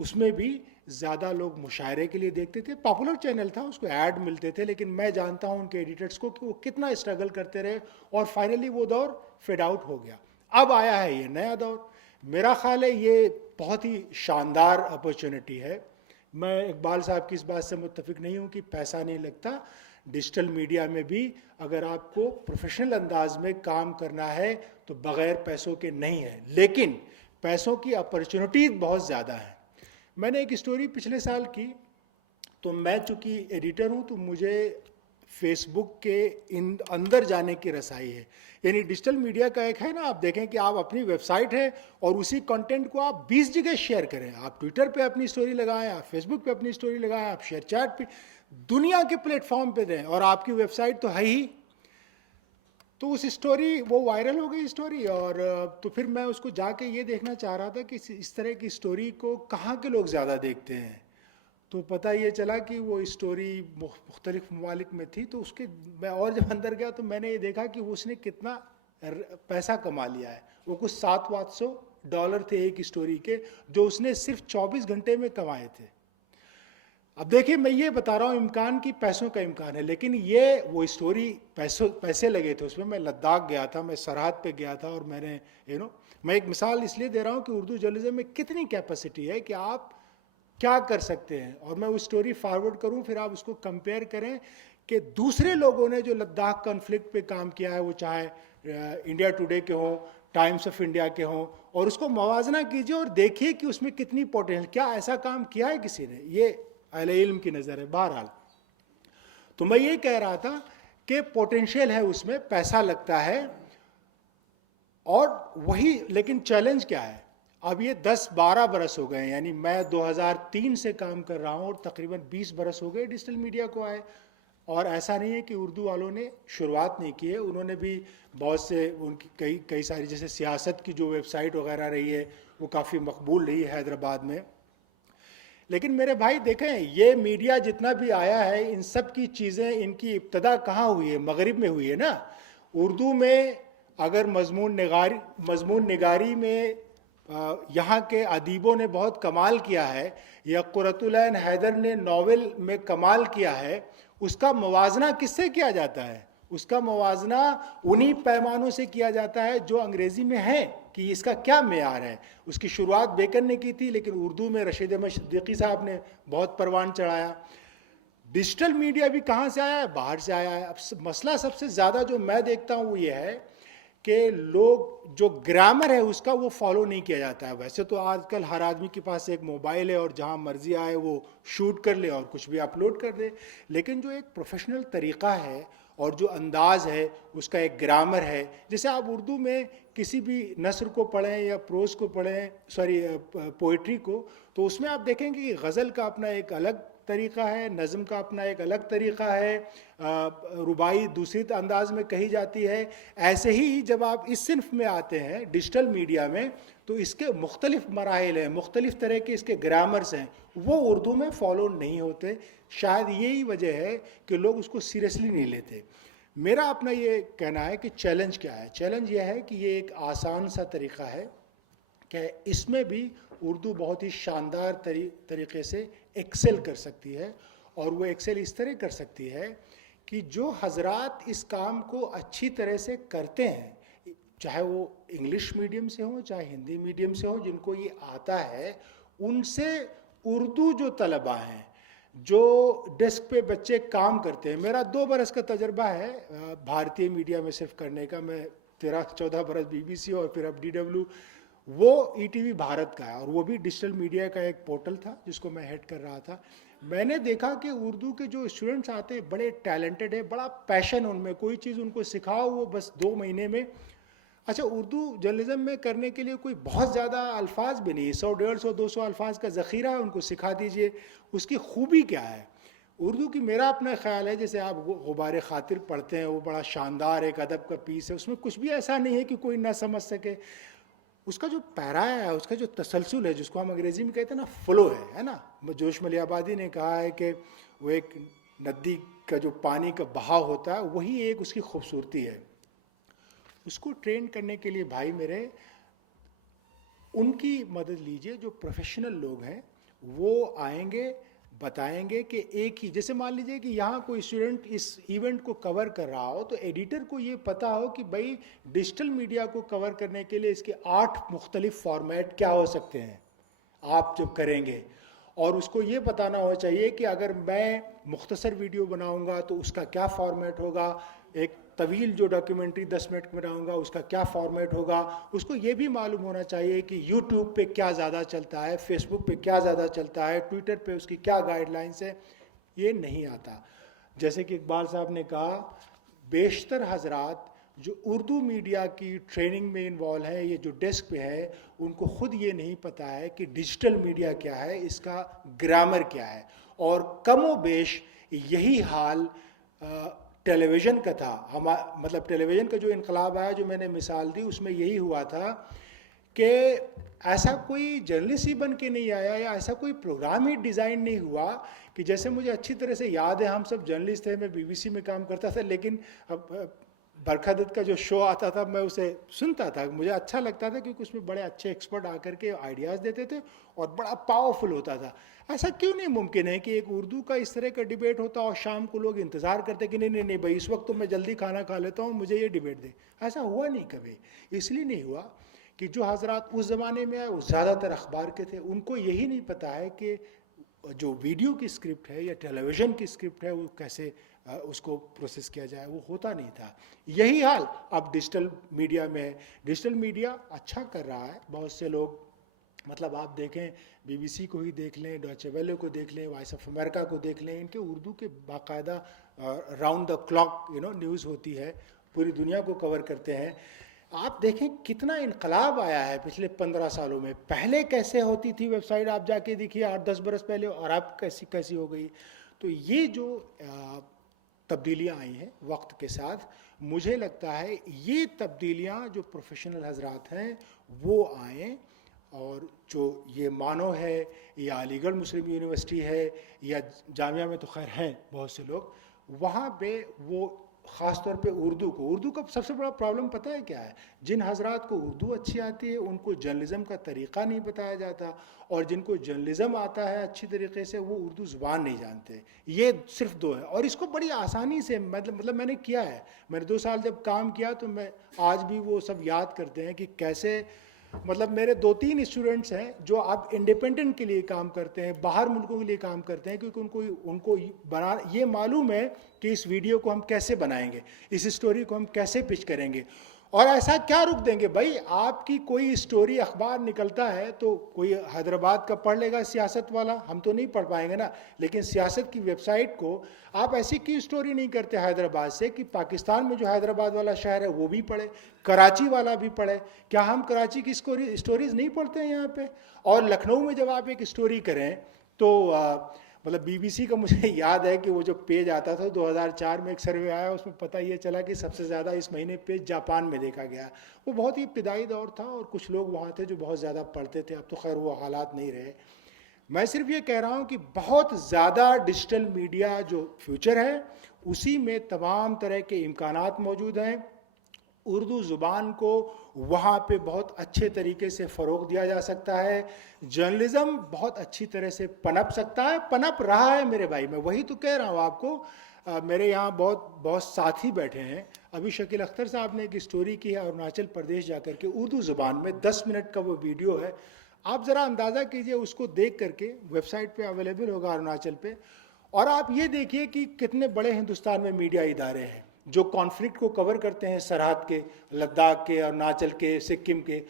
اس میں بھی زیادہ لوگ مشاعرے کے لیے دیکھتے تھے. پاپولر چینل تھا, اس کو ایڈ ملتے تھے, لیکن میں جانتا ہوں ان کے ایڈیٹرز کو کہ وہ کتنا اسٹرگل کرتے رہے اور فائنلی وہ دور فیڈ آؤٹ ہو گیا. اب آیا ہے یہ نیا دور. میرا خیال ہے یہ بہت ہی شاندار اپرچونٹی ہے. میں اقبال صاحب کی اس بات سے متفق نہیں ہوں کہ پیسہ نہیں لگتا. ڈیجیٹل میڈیا میں بھی اگر آپ کو پروفیشنل انداز میں کام کرنا ہے تو بغیر پیسوں کے نہیں ہے, لیکن پیسوں کی اپرچونٹیز بہت زیادہ ہیں. میں نے ایک اسٹوری پچھلے سال کی, تو میں چونکہ ایڈیٹر ہوں تو مجھے فیس بک کے اندر جانے کی رسائی ہے. یعنی ڈیجیٹل میڈیا کا ایک ہے نا, آپ دیکھیں کہ آپ اپنی ویب سائٹ ہے اور اسی کنٹینٹ کو آپ 20 جگہ شیئر کریں. آپ ٹویٹر پہ اپنی اسٹوری لگائیں, آپ فیس بک پہ اپنی اسٹوری لگائیں, آپ شیئر چیٹ پہ, دنیا کے پلیٹ فارم پہ دیں, اور آپ کی ویب سائٹ تو ہے ہی. تو اس اسٹوری وہ وائرل ہو گئی اسٹوری, اور تو پھر میں اس کو جا کے یہ دیکھنا چاہ رہا تھا کہ اس طرح کی اسٹوری کو کہاں کے لوگ زیادہ دیکھتے ہیں. تو پتہ یہ چلا کہ وہ اسٹوری مختلف ممالک میں تھی. تو اس کے میں اور جب اندر گیا تو میں نے یہ دیکھا کہ اس نے کتنا پیسہ کما لیا ہے. وہ کچھ $700 تھے ایک اسٹوری کے, جو اس نے صرف 24 گھنٹے میں کمائے تھے. اب دیکھیں میں یہ بتا رہا ہوں امکان کی پیسوں کا امکان ہے, لیکن یہ وہ اسٹوری پیسے لگے تھے اس میں لداخ گیا تھا, میں سرحد پہ گیا تھا, اور میں نے میں ایک مثال اس لیے دے رہا ہوں کہ اردو جرنلزم میں کتنی کیپیسٹی ہے کہ آپ کیا کر سکتے ہیں. اور میں وہ اسٹوری فارورڈ کروں, پھر آپ اس کو کمپیئر کریں کہ دوسرے لوگوں نے جو لداخ کنفلکٹ پہ کام کیا ہے, وہ چاہے انڈیا ٹوڈے کے ہوں, ٹائمز آف انڈیا کے ہوں, اور اس کو موازنہ کیجئے اور دیکھیے کہ اس میں کتنی پوٹینشل, کیا ایسا کام کیا ہے کسی نے. یہ اہل علم کی نظر ہے. بہرحال تو میں یہ کہہ رہا تھا کہ پوٹینشیل ہے اس میں, پیسہ لگتا ہے, اور وہی لیکن چیلنج کیا ہے. اب یہ 10-12 برس ہو گئے ہیں, یعنی میں 2003 سے کام کر رہا ہوں اور تقریباً 20 برس ہو گئے ڈیجیٹل میڈیا کو آئے. اور ایسا نہیں ہے کہ اردو والوں نے شروعات نہیں کی ہے, انہوں نے بھی بہت سے ان کی کئی ساری, جیسے سیاست کی جو ویب سائٹ وغیرہ رہی ہے وہ کافی مقبول رہی ہے حیدرآباد میں. لیکن میرے بھائی دیکھیں, یہ میڈیا جتنا بھی آیا ہے, ان سب کی چیزیں, ان کی ابتدا کہاں ہوئی ہے؟ مغرب میں ہوئی ہے نا. اردو میں اگر مضمون نگاری میں یہاں کے ادیبوں نے بہت کمال کیا ہے, یا قرۃ العین حیدر نے ناول میں کمال کیا ہے, اس کا موازنہ کس سے کیا جاتا ہے؟ اس کا موازنہ انہی پیمانوں سے کیا جاتا ہے جو انگریزی میں ہیں, کہ اس کا کیا معیار ہے. اس کی شروعات بیکن نے کی تھی, لیکن اردو میں رشید احمد صدیقی صاحب نے بہت پروان چڑھایا. ڈیجیٹل میڈیا بھی کہاں سے آیا ہے؟ باہر سے آیا ہے. اب مسئلہ سب سے زیادہ جو میں دیکھتا ہوں وہ یہ ہے کہ لوگ جو گرامر ہے اس کا وہ فالو نہیں کیا جاتا ہے. ویسے تو آج کل ہر آدمی کے پاس ایک موبائل ہے, اور جہاں مرضی آئے وہ شوٹ کر لے اور کچھ بھی اپلوڈ کر دے, لیکن جو ایک پروفیشنل طریقہ ہے اور جو انداز ہے اس کا ایک گرامر ہے. جیسے آپ اردو میں کسی بھی نثر کو پڑھیں یا پروز کو پڑھیں, پوئٹری کو, تو اس میں آپ دیکھیں گے کہ غزل کا اپنا ایک الگ طریقہ ہے, نظم کا اپنا ایک الگ طریقہ ہے, ربائی دوسری انداز میں کہی جاتی ہے. ایسے ہی جب آپ اس صنف میں آتے ہیں ڈیجیٹل میڈیا میں, تو اس کے مختلف مراحل ہیں, مختلف طرح کے اس کے گرامرز ہیں, وہ اردو میں فالو نہیں ہوتے. شاید یہی وجہ ہے کہ لوگ اس کو سیریسلی نہیں لیتے. میرا اپنا یہ کہنا ہے کہ چیلنج کیا ہے. چیلنج یہ ہے کہ یہ ایک آسان سا طریقہ ہے کہ اس میں بھی اردو بہت ہی شاندار طریقے سے ایکسل کر سکتی ہے, اور وہ ایکسل اس طرح کر سکتی ہے کہ جو حضرات اس کام کو اچھی طرح سے کرتے ہیں, چاہے وہ انگلش میڈیم سے ہوں چاہے ہندی میڈیم سے ہوں, جن کو یہ آتا ہے, ان سے اردو جو طلباء ہیں, جو ڈیسک پہ بچے کام کرتے ہیں. میرا 2 برس کا تجربہ ہے بھارتی میڈیا میں صرف کرنے کا. میں 13-14 برس BBC اور پھر اب DW, وہ ETV بھارت کا ہے, اور وہ بھی ڈیجیٹل میڈیا کا ایک پورٹل تھا جس کو میں ہیڈ کر رہا تھا. میں نے دیکھا کہ اردو کے جو اسٹوڈنٹس آتے ہیں بڑے ٹیلنٹڈ ہیں, بڑا پیشن ان میں, کوئی چیز ان کو سکھاؤ وہ بس 2 مہینے میں. اچھا, اردو جرنلزم میں کرنے کے لیے کوئی بہت زیادہ الفاظ بھی نہیں, 100, 150, 200 الفاظ کا ذخیرہ ہے, ان کو سکھا دیجئے. اس کی خوبی کیا ہے؟ اردو کی میرا اپنا خیال ہے، جیسے آپ غبار خاطر پڑھتے ہیں، وہ بڑا شاندار ایک ادب کا پیس ہے، اس میں کچھ بھی ایسا نہیں ہے کہ کوئی نہ سمجھ سکے. اس کا جو پیرا ہے، اس کا جو تسلسل ہے، جس کو ہم انگریزی میں کہتے ہیں نا فلو ہے نا. جوش ملی آبادی نے کہا ہے کہ وہ ایک ندی کا جو پانی کا بہاؤ ہوتا ہے وہی ایک اس کی خوبصورتی ہے. اس کو ٹرین کرنے کے لیے بھائی میرے ان کی مدد لیجئے. جو پروفیشنل لوگ ہیں وہ آئیں گے، بتائیں گے کہ ایک ہی، جیسے مان لیجئے کہ یہاں کوئی اسٹوڈنٹ اس ایونٹ کو کور کر رہا ہو تو ایڈیٹر کو یہ پتا ہو کہ بھائی ڈیجیٹل میڈیا کو کور کرنے کے لیے اس کے 8 مختلف فارمیٹ کیا ہو سکتے ہیں آپ جب کریں گے. اور اس کو یہ بتانا ہو چاہیے کہ اگر میں مختصر ویڈیو بناؤں گا تو اس کا کیا فارمیٹ ہوگا، ایک طویل جو ڈاکیومنٹری 10 منٹ میں بناؤں گا اس کا کیا فارمیٹ ہوگا. اس کو یہ بھی معلوم ہونا چاہیے کہ یوٹیوب پہ کیا زیادہ چلتا ہے، فیس بک پہ کیا زیادہ چلتا ہے، ٹویٹر پہ اس کی کیا گائیڈ لائنس ہے. یہ نہیں آتا. جیسے کہ اقبال صاحب نے کہا، بیشتر حضرات جو اردو میڈیا کی ٹریننگ میں انوالو ہیں، یہ جو ڈیسک پہ ہے، ان کو خود یہ نہیں پتا ہے کہ ڈیجیٹل میڈیا کیا ہے، اس کا گرامر کیا ہے. اور کم و بیش یہی حال ٹیلی ویژن کا تھا. مطلب ٹیلی ویژن کا جو انقلاب آیا، جو میں نے مثال دی، اس میں یہی ہوا تھا کہ ایسا کوئی جرنلسٹ ہی بن کے نہیں آیا یا ایسا کوئی پروگرام ہی ڈیزائن نہیں ہوا کہ جیسے مجھے اچھی طرح سے یاد ہے، ہم سب جرنلسٹ تھے، میں BBC میں کام کرتا تھا، لیکن برکھا دت کا جو شو آتا تھا میں اسے سنتا تھا، مجھے اچھا لگتا تھا کیونکہ اس میں بڑے اچھے ایکسپرٹ آ کر کے آئیڈیاز دیتے تھے اور بڑا پاورفل ہوتا تھا. ایسا کیوں نہیں ممکن ہے کہ ایک اردو کا اس طرح کا ڈیبیٹ ہوتا اور شام کو لوگ انتظار کرتے کہ نہیں نہیں بھائی اس وقت تو میں جلدی کھانا کھا لیتا ہوں، مجھے یہ ڈیبیٹ دے. ایسا ہوا نہیں کبھی. اس لیے نہیں ہوا کہ جو حضرات اس زمانے میں آئے وہ زیادہ تر اخبار کے تھے، ان کو یہی نہیں پتا ہے کہ جو ویڈیو کی اسکرپٹ ہے یا ٹیلی ویژن کی اسکرپٹ ہے وہ کیسے اس کو پروسیس کیا جائے. وہ ہوتا نہیں تھا. یہی حال اب ڈیجیٹل میڈیا میں ہے. ڈیجیٹل میڈیا اچھا کر رہا ہے. بہت سے لوگ، مطلب آپ دیکھیں BBC کو ہی دیکھ لیں، ڈوچے ویلے کو دیکھ لیں، وائس آف امریکہ کو دیکھ لیں، ان کے اردو کے باقاعدہ راؤنڈ دا کلاک نیوز ہوتی ہے، پوری دنیا کو کور کرتے ہیں. آپ دیکھیں کتنا انقلاب آیا ہے پچھلے 15 سالوں میں. پہلے کیسے ہوتی تھی ویب سائٹ، آپ جا کے دیکھیے 8-10 برس پہلے، اور اب کیسی ہو گئی. تو یہ جو تبدیلیاں آئی ہیں وقت کے ساتھ، مجھے لگتا ہے یہ تبدیلیاں جو پروفیشنل حضرات ہیں وہ آئیں، اور جو یہ مانو ہے یا علی گڑھ مسلم یونیورسٹی ہے یا جامعہ میں تو خیر ہیں بہت سے لوگ، وہاں پہ وہ خاص طور پہ اردو کا سب سے بڑا پرابلم پتہ ہے کیا ہے؟ جن حضرات کو اردو اچھی آتی ہے ان کو جرنلزم کا طریقہ نہیں بتایا جاتا، اور جن کو جرنلزم آتا ہے اچھی طریقے سے وہ اردو زبان نہیں جانتے. یہ صرف 2 ہے، اور اس کو بڑی آسانی سے مطلب میں نے کیا ہے. میں نے 2 سال جب کام کیا تو میں آج بھی وہ سب یاد کرتے ہیں کہ کیسے، مطلب میرے 2-3 اسٹوڈنٹس ہیں جو اب انڈیپینڈنٹ کے لیے کام کرتے ہیں، باہر ملکوں کے لیے کام کرتے ہیں، کیونکہ ان کو یہ معلوم ہے کہ اس ویڈیو کو ہم کیسے بنائیں گے، اس اسٹوری کو ہم کیسے پچ کریں گے. اور ایسا کیا رک دیں گے بھائی، آپ کی کوئی اسٹوری اخبار نکلتا ہے تو کوئی حیدرآباد کا پڑھ لے گا سیاست والا، ہم تو نہیں پڑھ پائیں گے نا. لیکن سیاست کی ویب سائٹ کو آپ ایسی کی اسٹوری نہیں کرتے حیدرآباد سے کہ پاکستان میں جو حیدرآباد والا شہر ہے وہ بھی پڑھے، کراچی والا بھی پڑھے. کیا ہم کراچی کی اسٹوریز نہیں پڑھتے ہیں یہاں پہ؟ اور لکھنؤ میں جب آپ ایک اسٹوری کریں تو مطلب BBC کا مجھے یاد ہے کہ وہ جو پیج آتا تھا 2004 میں ایک سروے آیا، اس میں پتہ یہ چلا کہ سب سے زیادہ اس مہینے پیج جاپان میں دیکھا گیا. وہ بہت ہی ابتدائی دور تھا اور کچھ لوگ وہاں تھے جو بہت زیادہ پڑھتے تھے. اب تو خیر وہ حالات نہیں رہے. میں صرف یہ کہہ رہا ہوں کہ بہت زیادہ ڈیجیٹل میڈیا جو فیوچر ہے اسی میں تمام طرح کے امکانات موجود ہیں. اردو زبان کو وہاں پہ بہت اچھے طریقے سے فروغ دیا جا سکتا ہے. جرنلزم بہت اچھی طرح سے پنپ سکتا ہے، پنپ رہا ہے میرے بھائی. میں وہی تو کہہ رہا ہوں آپ کو. میرے یہاں بہت ساتھی بیٹھے ہیں. ابھی شکیل اختر صاحب نے ایک اسٹوری کی ہے اروناچل پردیش جا کر کے، اردو زبان میں 10 منٹ کا وہ ویڈیو ہے. آپ ذرا اندازہ کیجئے، اس کو دیکھ کر کے ویب سائٹ پہ اویلیبل ہوگا اروناچل پہ. اور آپ یہ دیکھیے کہ کتنے بڑے ہندوستان میں میڈیا ادارے ہیں جو کانفلکٹ کو کور کرتے ہیں، سرحد کے، لداخ کے، اروناچل کے، سکم کے.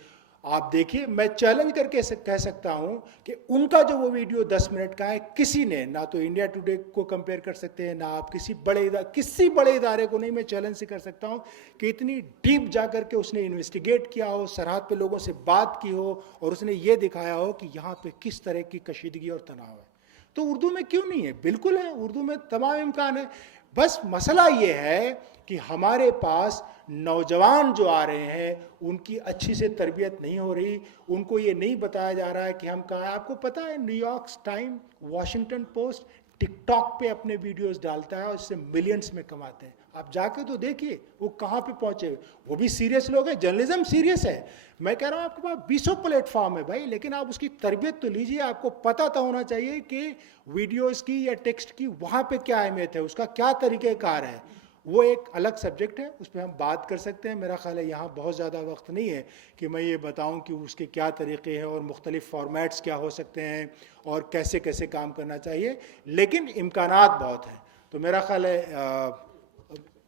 آپ دیکھیے، میں چیلنج کر کے کہہ سکتا ہوں کہ ان کا جو وہ ویڈیو 10 منٹ کا ہے، کسی نے نہ تو انڈیا ٹوڈے کو کمپیئر کر سکتے ہیں، نہ آپ کسی بڑے ادارے کو نہیں. میں چیلنج سے کر سکتا ہوں کہ اتنی ڈیپ جا کر کے اس نے انویسٹیگیٹ کیا ہو، سرحد پہ لوگوں سے بات کی ہو، اور اس نے یہ دکھایا ہو کہ یہاں پہ کس طرح کی کشیدگی اور تناؤ ہے. تو اردو میں کیوں نہیں ہے؟ بالکل ہے، اردو میں تمام امکان ہے. بس مسئلہ یہ ہے کہ ہمارے پاس نوجوان جو آ رہے ہیں ان کی اچھی سے تربیت نہیں ہو رہی، ان کو یہ نہیں بتایا جا رہا ہے کہ ہم کہاں ہیں. آپ کو پتہ ہے New York time, Washington Post TikTok پہ اپنے ویڈیوز ڈالتا ہے اور اس سے ملینز میں کماتے ہیں. آپ جا کے تو دیکھیے وہ کہاں پہ پہنچے. وہ بھی سیریس لوگ ہیں، جرنلزم سیریس ہے. میں کہہ رہا ہوں آپ کے پاس 20 پلیٹ فارم ہے بھائی، لیکن آپ اس کی تربیت تو لیجیے. آپ کو پتہ تو ہونا چاہیے کہ ویڈیوز کی یا ٹیکسٹ کی وہاں پہ کیا اہمیت ہے، اس کا کیا طریقہ کار ہے. وہ ایک الگ سبجیکٹ ہے، اس پہ ہم بات کر سکتے ہیں. میرا خیال ہے یہاں بہت زیادہ وقت نہیں ہے کہ میں یہ بتاؤں کہ اس کے کیا طریقے ہیں اور مختلف فارمیٹس کیا ہو سکتے ہیں اور کیسے کیسے کام کرنا چاہیے، لیکن امکانات بہت ہیں. تو میرا خیال ہے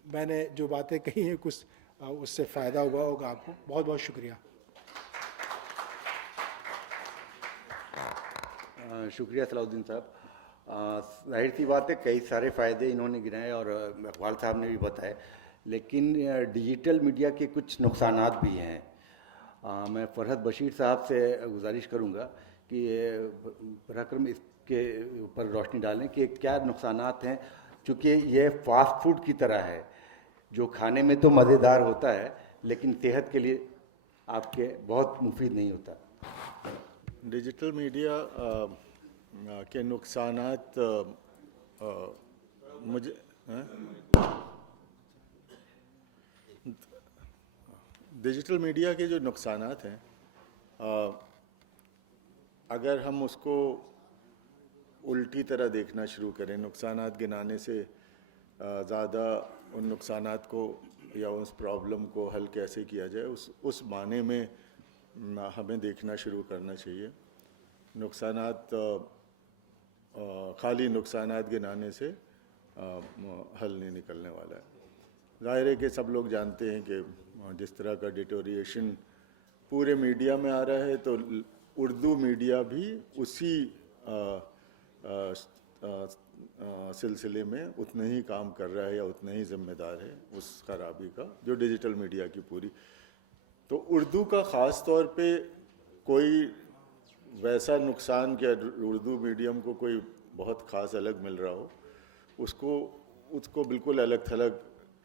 میں نے جو باتیں کہی ہیں کچھ اس سے فائدہ ہوا ہوگا آپ کو. بہت بہت شکریہ. شکریہ صلاح الدین صاحب. ظاہر سی بات ہے کئی سارے فائدے انہوں نے گنائے اور اقبال صاحب نے بھی بتائے، لیکن ڈیجیٹل میڈیا کے کچھ نقصانات بھی ہیں. میں فرحت بشیر صاحب سے گزارش کروں گا کہ براہ کرم اس کے اوپر روشنی ڈالیں کہ کیا نقصانات ہیں، چونکہ یہ فاسٹ فوڈ کی طرح ہے جو کھانے میں تو مزیدار ہوتا ہے لیکن صحت کے لیے آپ کے بہت مفید نہیں ہوتا. ڈیجیٹل میڈیا کے نقصانات مجھے ڈیجیٹل میڈیا کے جو نقصانات ہیں، اگر ہم اس کو الٹی طرح دیکھنا شروع کریں، نقصانات گنانے سے زیادہ ان نقصانات کو یا اس پرابلم کو حل کیسے کیا جائے اس معنی میں ہمیں دیکھنا شروع کرنا چاہیے. نقصانات خالی نقصانات گنانے سے حل نہیں نکلنے والا ہے. ظاہر ہے کہ سب لوگ جانتے ہیں کہ جس طرح کا ڈیٹوریشن پورے میڈیا میں آ رہا ہے تو اردو میڈیا بھی اسی سلسلے میں اتنا ہی کام کر رہا ہے یا اتنا ہی ذمہ دار ہے اس خرابی کا جو ڈیجیٹل میڈیا کی پوری. تو اردو کا خاص طور پہ کوئی ویسا نقصان کہ اردو میڈیم کو کوئی بہت خاص الگ مل رہا ہو، اس کو بالکل الگ تھلگ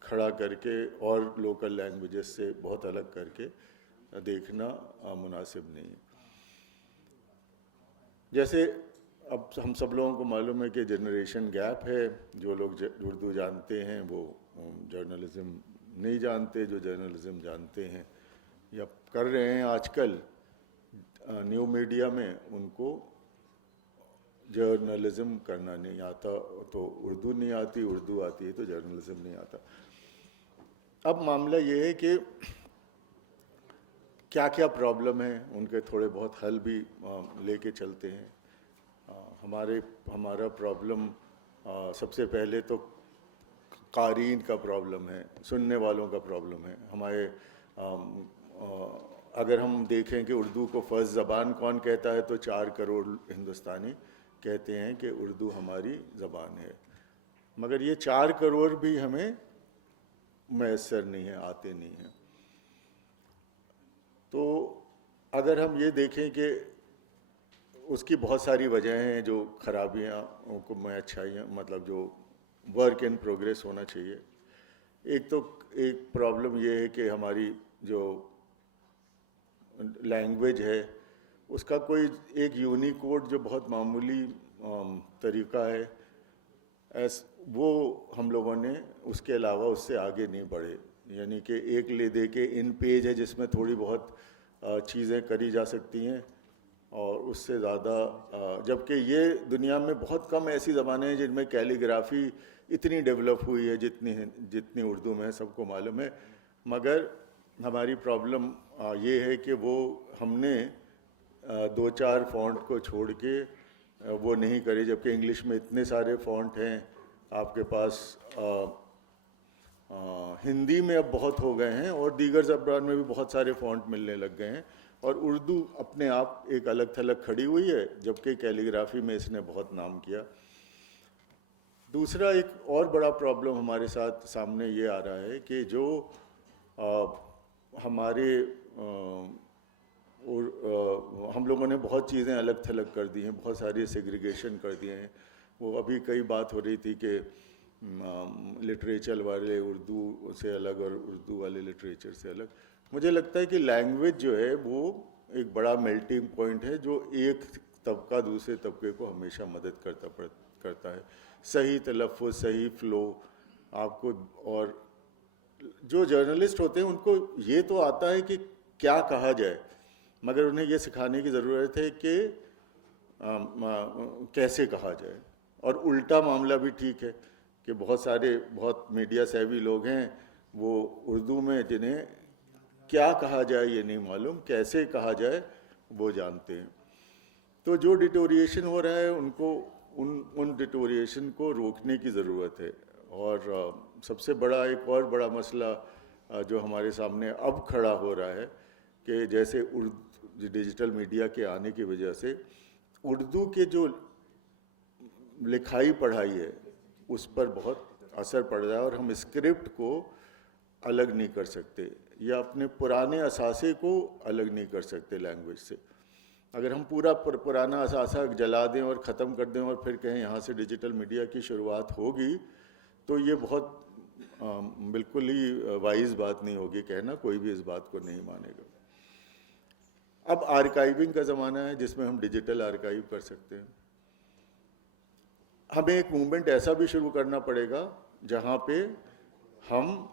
کھڑا کر کے اور لوکل لینگویجز سے بہت الگ کر کے دیکھنا مناسب نہیں ہے. جیسے اب ہم سب لوگوں کو معلوم ہے کہ جنریشن گیپ ہے. جو لوگ اردو جانتے ہیں وہ جرنلزم نہیں جانتے، جو جرنلزم جانتے ہیں یا کر رہے ہیں آج کل نیو میڈیا میں، ان کو جرنلزم کرنا نہیں آتا. تو اردو نہیں آتی، اردو آتی ہے تو جرنلزم نہیں آتا. اب معاملہ یہ ہے کہ کیا کیا پرابلم ہیں، ان کے تھوڑے بہت حل بھی لے کے چلتے ہیں. ہمارا پرابلم سب سے پہلے تو قارئین کا پرابلم ہے، سننے والوں کا پرابلم ہے. ہمارے اگر ہم دیکھیں کہ اردو کو فرسٹ زبان کون کہتا ہے تو 4 کروڑ ہندوستانی کہتے ہیں کہ اردو ہماری زبان ہے، مگر یہ 4 کروڑ بھی ہمیں میسر نہیں ہیں، آتے نہیں ہیں. تو اگر ہم یہ دیکھیں کہ اس کی بہت ساری وجہیں ہیں جو خرابیاں کو میں اچھائیاں مطلب جو ورک ان پروگریس ہونا چاہیے. ایک پرابلم یہ ہے کہ ہماری جو لینگویج ہے اس کا کوئی ایک یونیکوڈ جو بہت معمولی طریقہ ہے، وہ ہم لوگوں نے اس کے علاوہ اس سے آگے نہیں بڑھے. یعنی کہ ایک لے دے کے ان پیج ہے جس میں تھوڑی بہت چیزیں کری جا سکتی ہیں اور اس سے زیادہ، جبکہ یہ دنیا میں بہت کم ایسی زبانیں ہیں جن میں کیلیگرافی اتنی ڈیولپ ہوئی ہے جتنی اردو میں سب کو معلوم ہے. مگر ہماری پرابلم یہ ہے کہ وہ ہم نے 2-4 فونٹ کو چھوڑ کے وہ نہیں کرے، جبکہ انگلش میں اتنے سارے فونٹ ہیں آپ کے پاس. ہندی میں اب بہت ہو گئے ہیں اور دیگر زبان میں بھی بہت سارے فونٹ ملنے لگ گئے ہیں، اور اردو اپنے آپ ایک الگ تھلگ کھڑی ہوئی ہے، جبکہ کیلیگرافی میں اس نے بہت نام کیا. دوسرا ایک اور بڑا پرابلم ہمارے ساتھ سامنے یہ آ رہا ہے کہ جو ہمارے ہم لوگوں نے بہت چیزیں الگ تھلگ کر دی ہیں, بہت ساری سیگریگیشن کر دیے ہیں. وہ ابھی کئی بات ہو رہی تھی کہ لٹریچر والے اردو سے الگ اور اردو والے لٹریچر سے الگ. مجھے لگتا ہے کہ لینگویج جو ہے وہ ایک بڑا میلٹنگ پوائنٹ ہے جو ایک طبقہ دوسرے طبقے کو ہمیشہ مدد کرتا ہے. صحیح تلفظ, صحیح فلو آپ کو, اور جو جرنلسٹ ہوتے ہیں ان کو یہ تو آتا ہے کہ کیا کہا جائے, مگر انہیں یہ سکھانے کی ضرورت ہے کہ کیسے کہا جائے. اور الٹا معاملہ بھی ٹھیک ہے کہ بہت میڈیا سیوی لوگ ہیں وہ اردو میں جنہیں کیا کہا جائے یہ نہیں معلوم, کیسے کہا جائے وہ جانتے ہیں. تو جو ڈیٹوریشن ہو رہا ہے ان کو ان ڈیٹوریشن کو روکنے کی ضرورت ہے. اور سب سے بڑا ایک اور بڑا مسئلہ جو ہمارے سامنے اب کھڑا ہو رہا ہے کہ جیسے ڈیجیٹل میڈیا کے آنے کی وجہ سے اردو کے جو لکھائی پڑھائی ہے اس پر بہت اثر پڑ رہا ہے, اور ہم اسکرپٹ کو الگ نہیں کر سکتے یا اپنے پرانے اثاثے کو الگ نہیں کر سکتے لینگویج سے. اگر ہم پرانا اثاثہ جلا دیں اور ختم کر دیں اور پھر کہیں یہاں سے ڈیجیٹل میڈیا کی شروعات ہوگی تو یہ بہت بالکل ہی وائز بات نہیں ہوگی کہنا, کوئی بھی اس بات کو نہیں مانے گا. اب آرکائیونگ کا زمانہ ہے جس میں ہم ڈیجیٹل آرکائیو کر سکتے ہیں. ہمیں ایک موومنٹ ایسا بھی شروع کرنا پڑے گا جہاں پہ ہم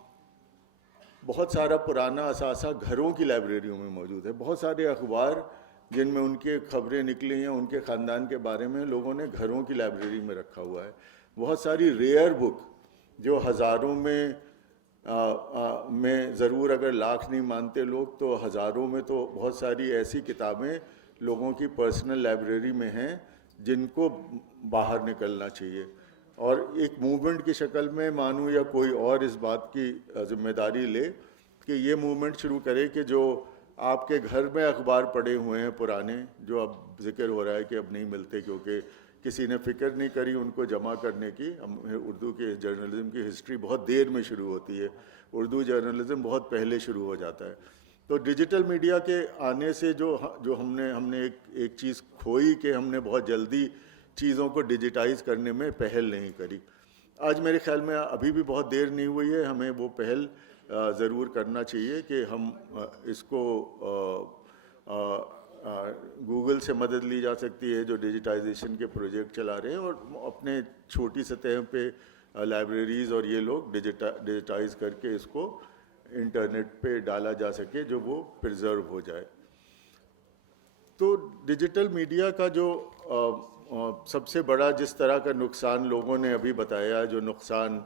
بہت سارا پرانا اثاثہ گھروں کی لائبریریوں میں موجود ہے. بہت سارے اخبار جن میں ان کے خبریں نکلی ہیں ان کے خاندان کے بارے میں لوگوں نے گھروں کی لائبریری میں رکھا ہوا ہے. بہت ساری ریئر بک جو ہزاروں میں ضرور, اگر لاکھ نہیں مانتے لوگ تو ہزاروں میں, تو بہت ساری ایسی کتابیں لوگوں کی پرسنل لائبریری میں ہیں جن کو باہر نکلنا چاہیے. اور ایک موومنٹ کی شکل میں مانوں یا کوئی اور اس بات کی ذمہ داری لے کہ یہ موومنٹ شروع کرے کہ جو آپ کے گھر میں اخبار پڑے ہوئے ہیں پرانے, جو اب ذکر ہو رہا ہے کہ اب نہیں ملتے کیونکہ کسی نے فکر نہیں کری ان کو جمع کرنے کی. اردو کے جرنلزم کی ہسٹری بہت دیر میں شروع ہوتی ہے, اردو جرنلزم بہت پہلے شروع ہو جاتا ہے. تو ڈیجیٹل میڈیا کے آنے سے جو ہم نے ایک چیز کھوئی کہ ہم نے بہت جلدی چیزوں کو ڈیجیٹائز کرنے میں پہل نہیں کری. آج میرے خیال میں ابھی بھی بہت دیر نہیں ہوئی ہے, ہمیں وہ پہل ضرور کرنا چاہیے کہ ہم اس کو گوگل سے مدد لی جا سکتی ہے جو ڈیجیٹائزیشن کے پروجیکٹ چلا رہے ہیں, اور اپنے چھوٹی سطح پہ لائبریریز اور یہ لوگ ڈیجیٹائز کر کے اس کو انٹرنیٹ پہ ڈالا جا سکے جو وہ پرزرو ہو جائے. تو ڈیجیٹل میڈیا کا جو سب سے بڑا جس طرح کا نقصان لوگوں نے ابھی بتایا, جو نقصان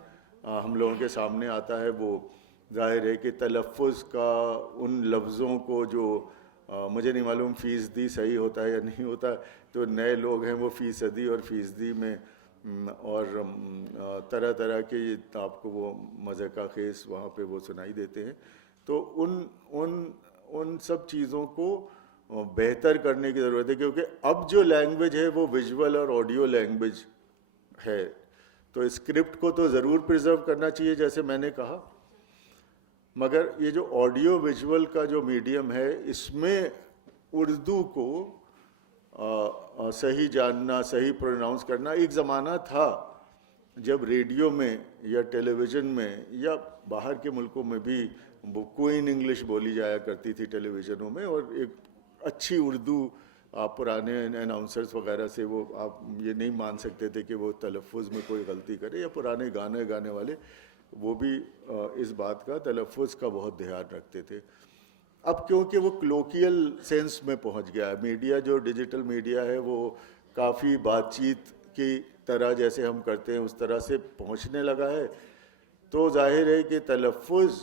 ہم لوگوں کے سامنے آتا ہے وہ ظاہر ہے کہ تلفظ کا, ان لفظوں کو جو مجھے نہیں معلوم فیصدی صحیح ہوتا ہے یا نہیں ہوتا, تو نئے لوگ ہیں وہ فیصدی اور فیصدی میں اور طرح طرح کے آپ کو وہ مضحکہ خیز وہاں پہ وہ سنائی دیتے ہیں. تو ان سب چیزوں کو بہتر کرنے کی ضرورت ہے کیونکہ اب جو لینگویج ہے وہ ویژول اور آڈیو لینگویج ہے. تو اسکرپٹ کو تو ضرور پرزرو کرنا چاہیے جیسے میں نے کہا, مگر یہ جو آڈیو ویژول کا جو میڈیم ہے اس میں اردو کو صحیح جاننا, صحیح پروناؤنس کرنا. ایک زمانہ تھا جب ریڈیو میں یا ٹیلی ویژن میں یا باہر کے ملکوں میں بھی کوئن انگلش بولی جایا کرتی تھی ٹیلی ویژنوں میں, اور ایک اچھی اردو آپ پرانے اناؤنسرز وغیرہ سے وہ آپ یہ نہیں مان سکتے تھے کہ وہ تلفظ میں کوئی غلطی کرے, یا پرانے گانے والے وہ بھی اس بات کا تلفظ کا بہت دھیان رکھتے تھے. اب کیونکہ وہ کلوکیل سینس میں پہنچ گیا ہے, میڈیا جو ڈیجیٹل میڈیا ہے وہ کافی بات چیت کی طرح جیسے ہم کرتے ہیں اس طرح سے پہنچنے لگا ہے, تو ظاہر ہے کہ تلفظ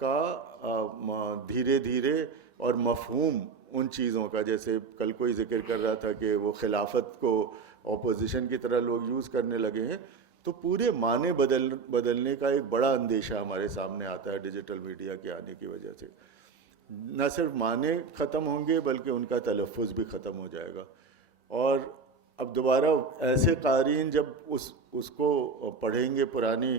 کا دھیرے دھیرے اور مفہوم ان چیزوں کا, جیسے کل کوئی ذکر کر رہا تھا کہ وہ خلافت کو اپوزیشن کی طرح لوگ یوز کرنے لگے ہیں, تو پورے معنی بدلنے کا ایک بڑا اندیشہ ہمارے سامنے آتا ہے ڈیجیٹل میڈیا کے آنے کی وجہ سے. نہ صرف معنی ختم ہوں گے بلکہ ان کا تلفظ بھی ختم ہو جائے گا. اور اب دوبارہ ایسے قارئین جب اس کو پڑھیں گے پرانی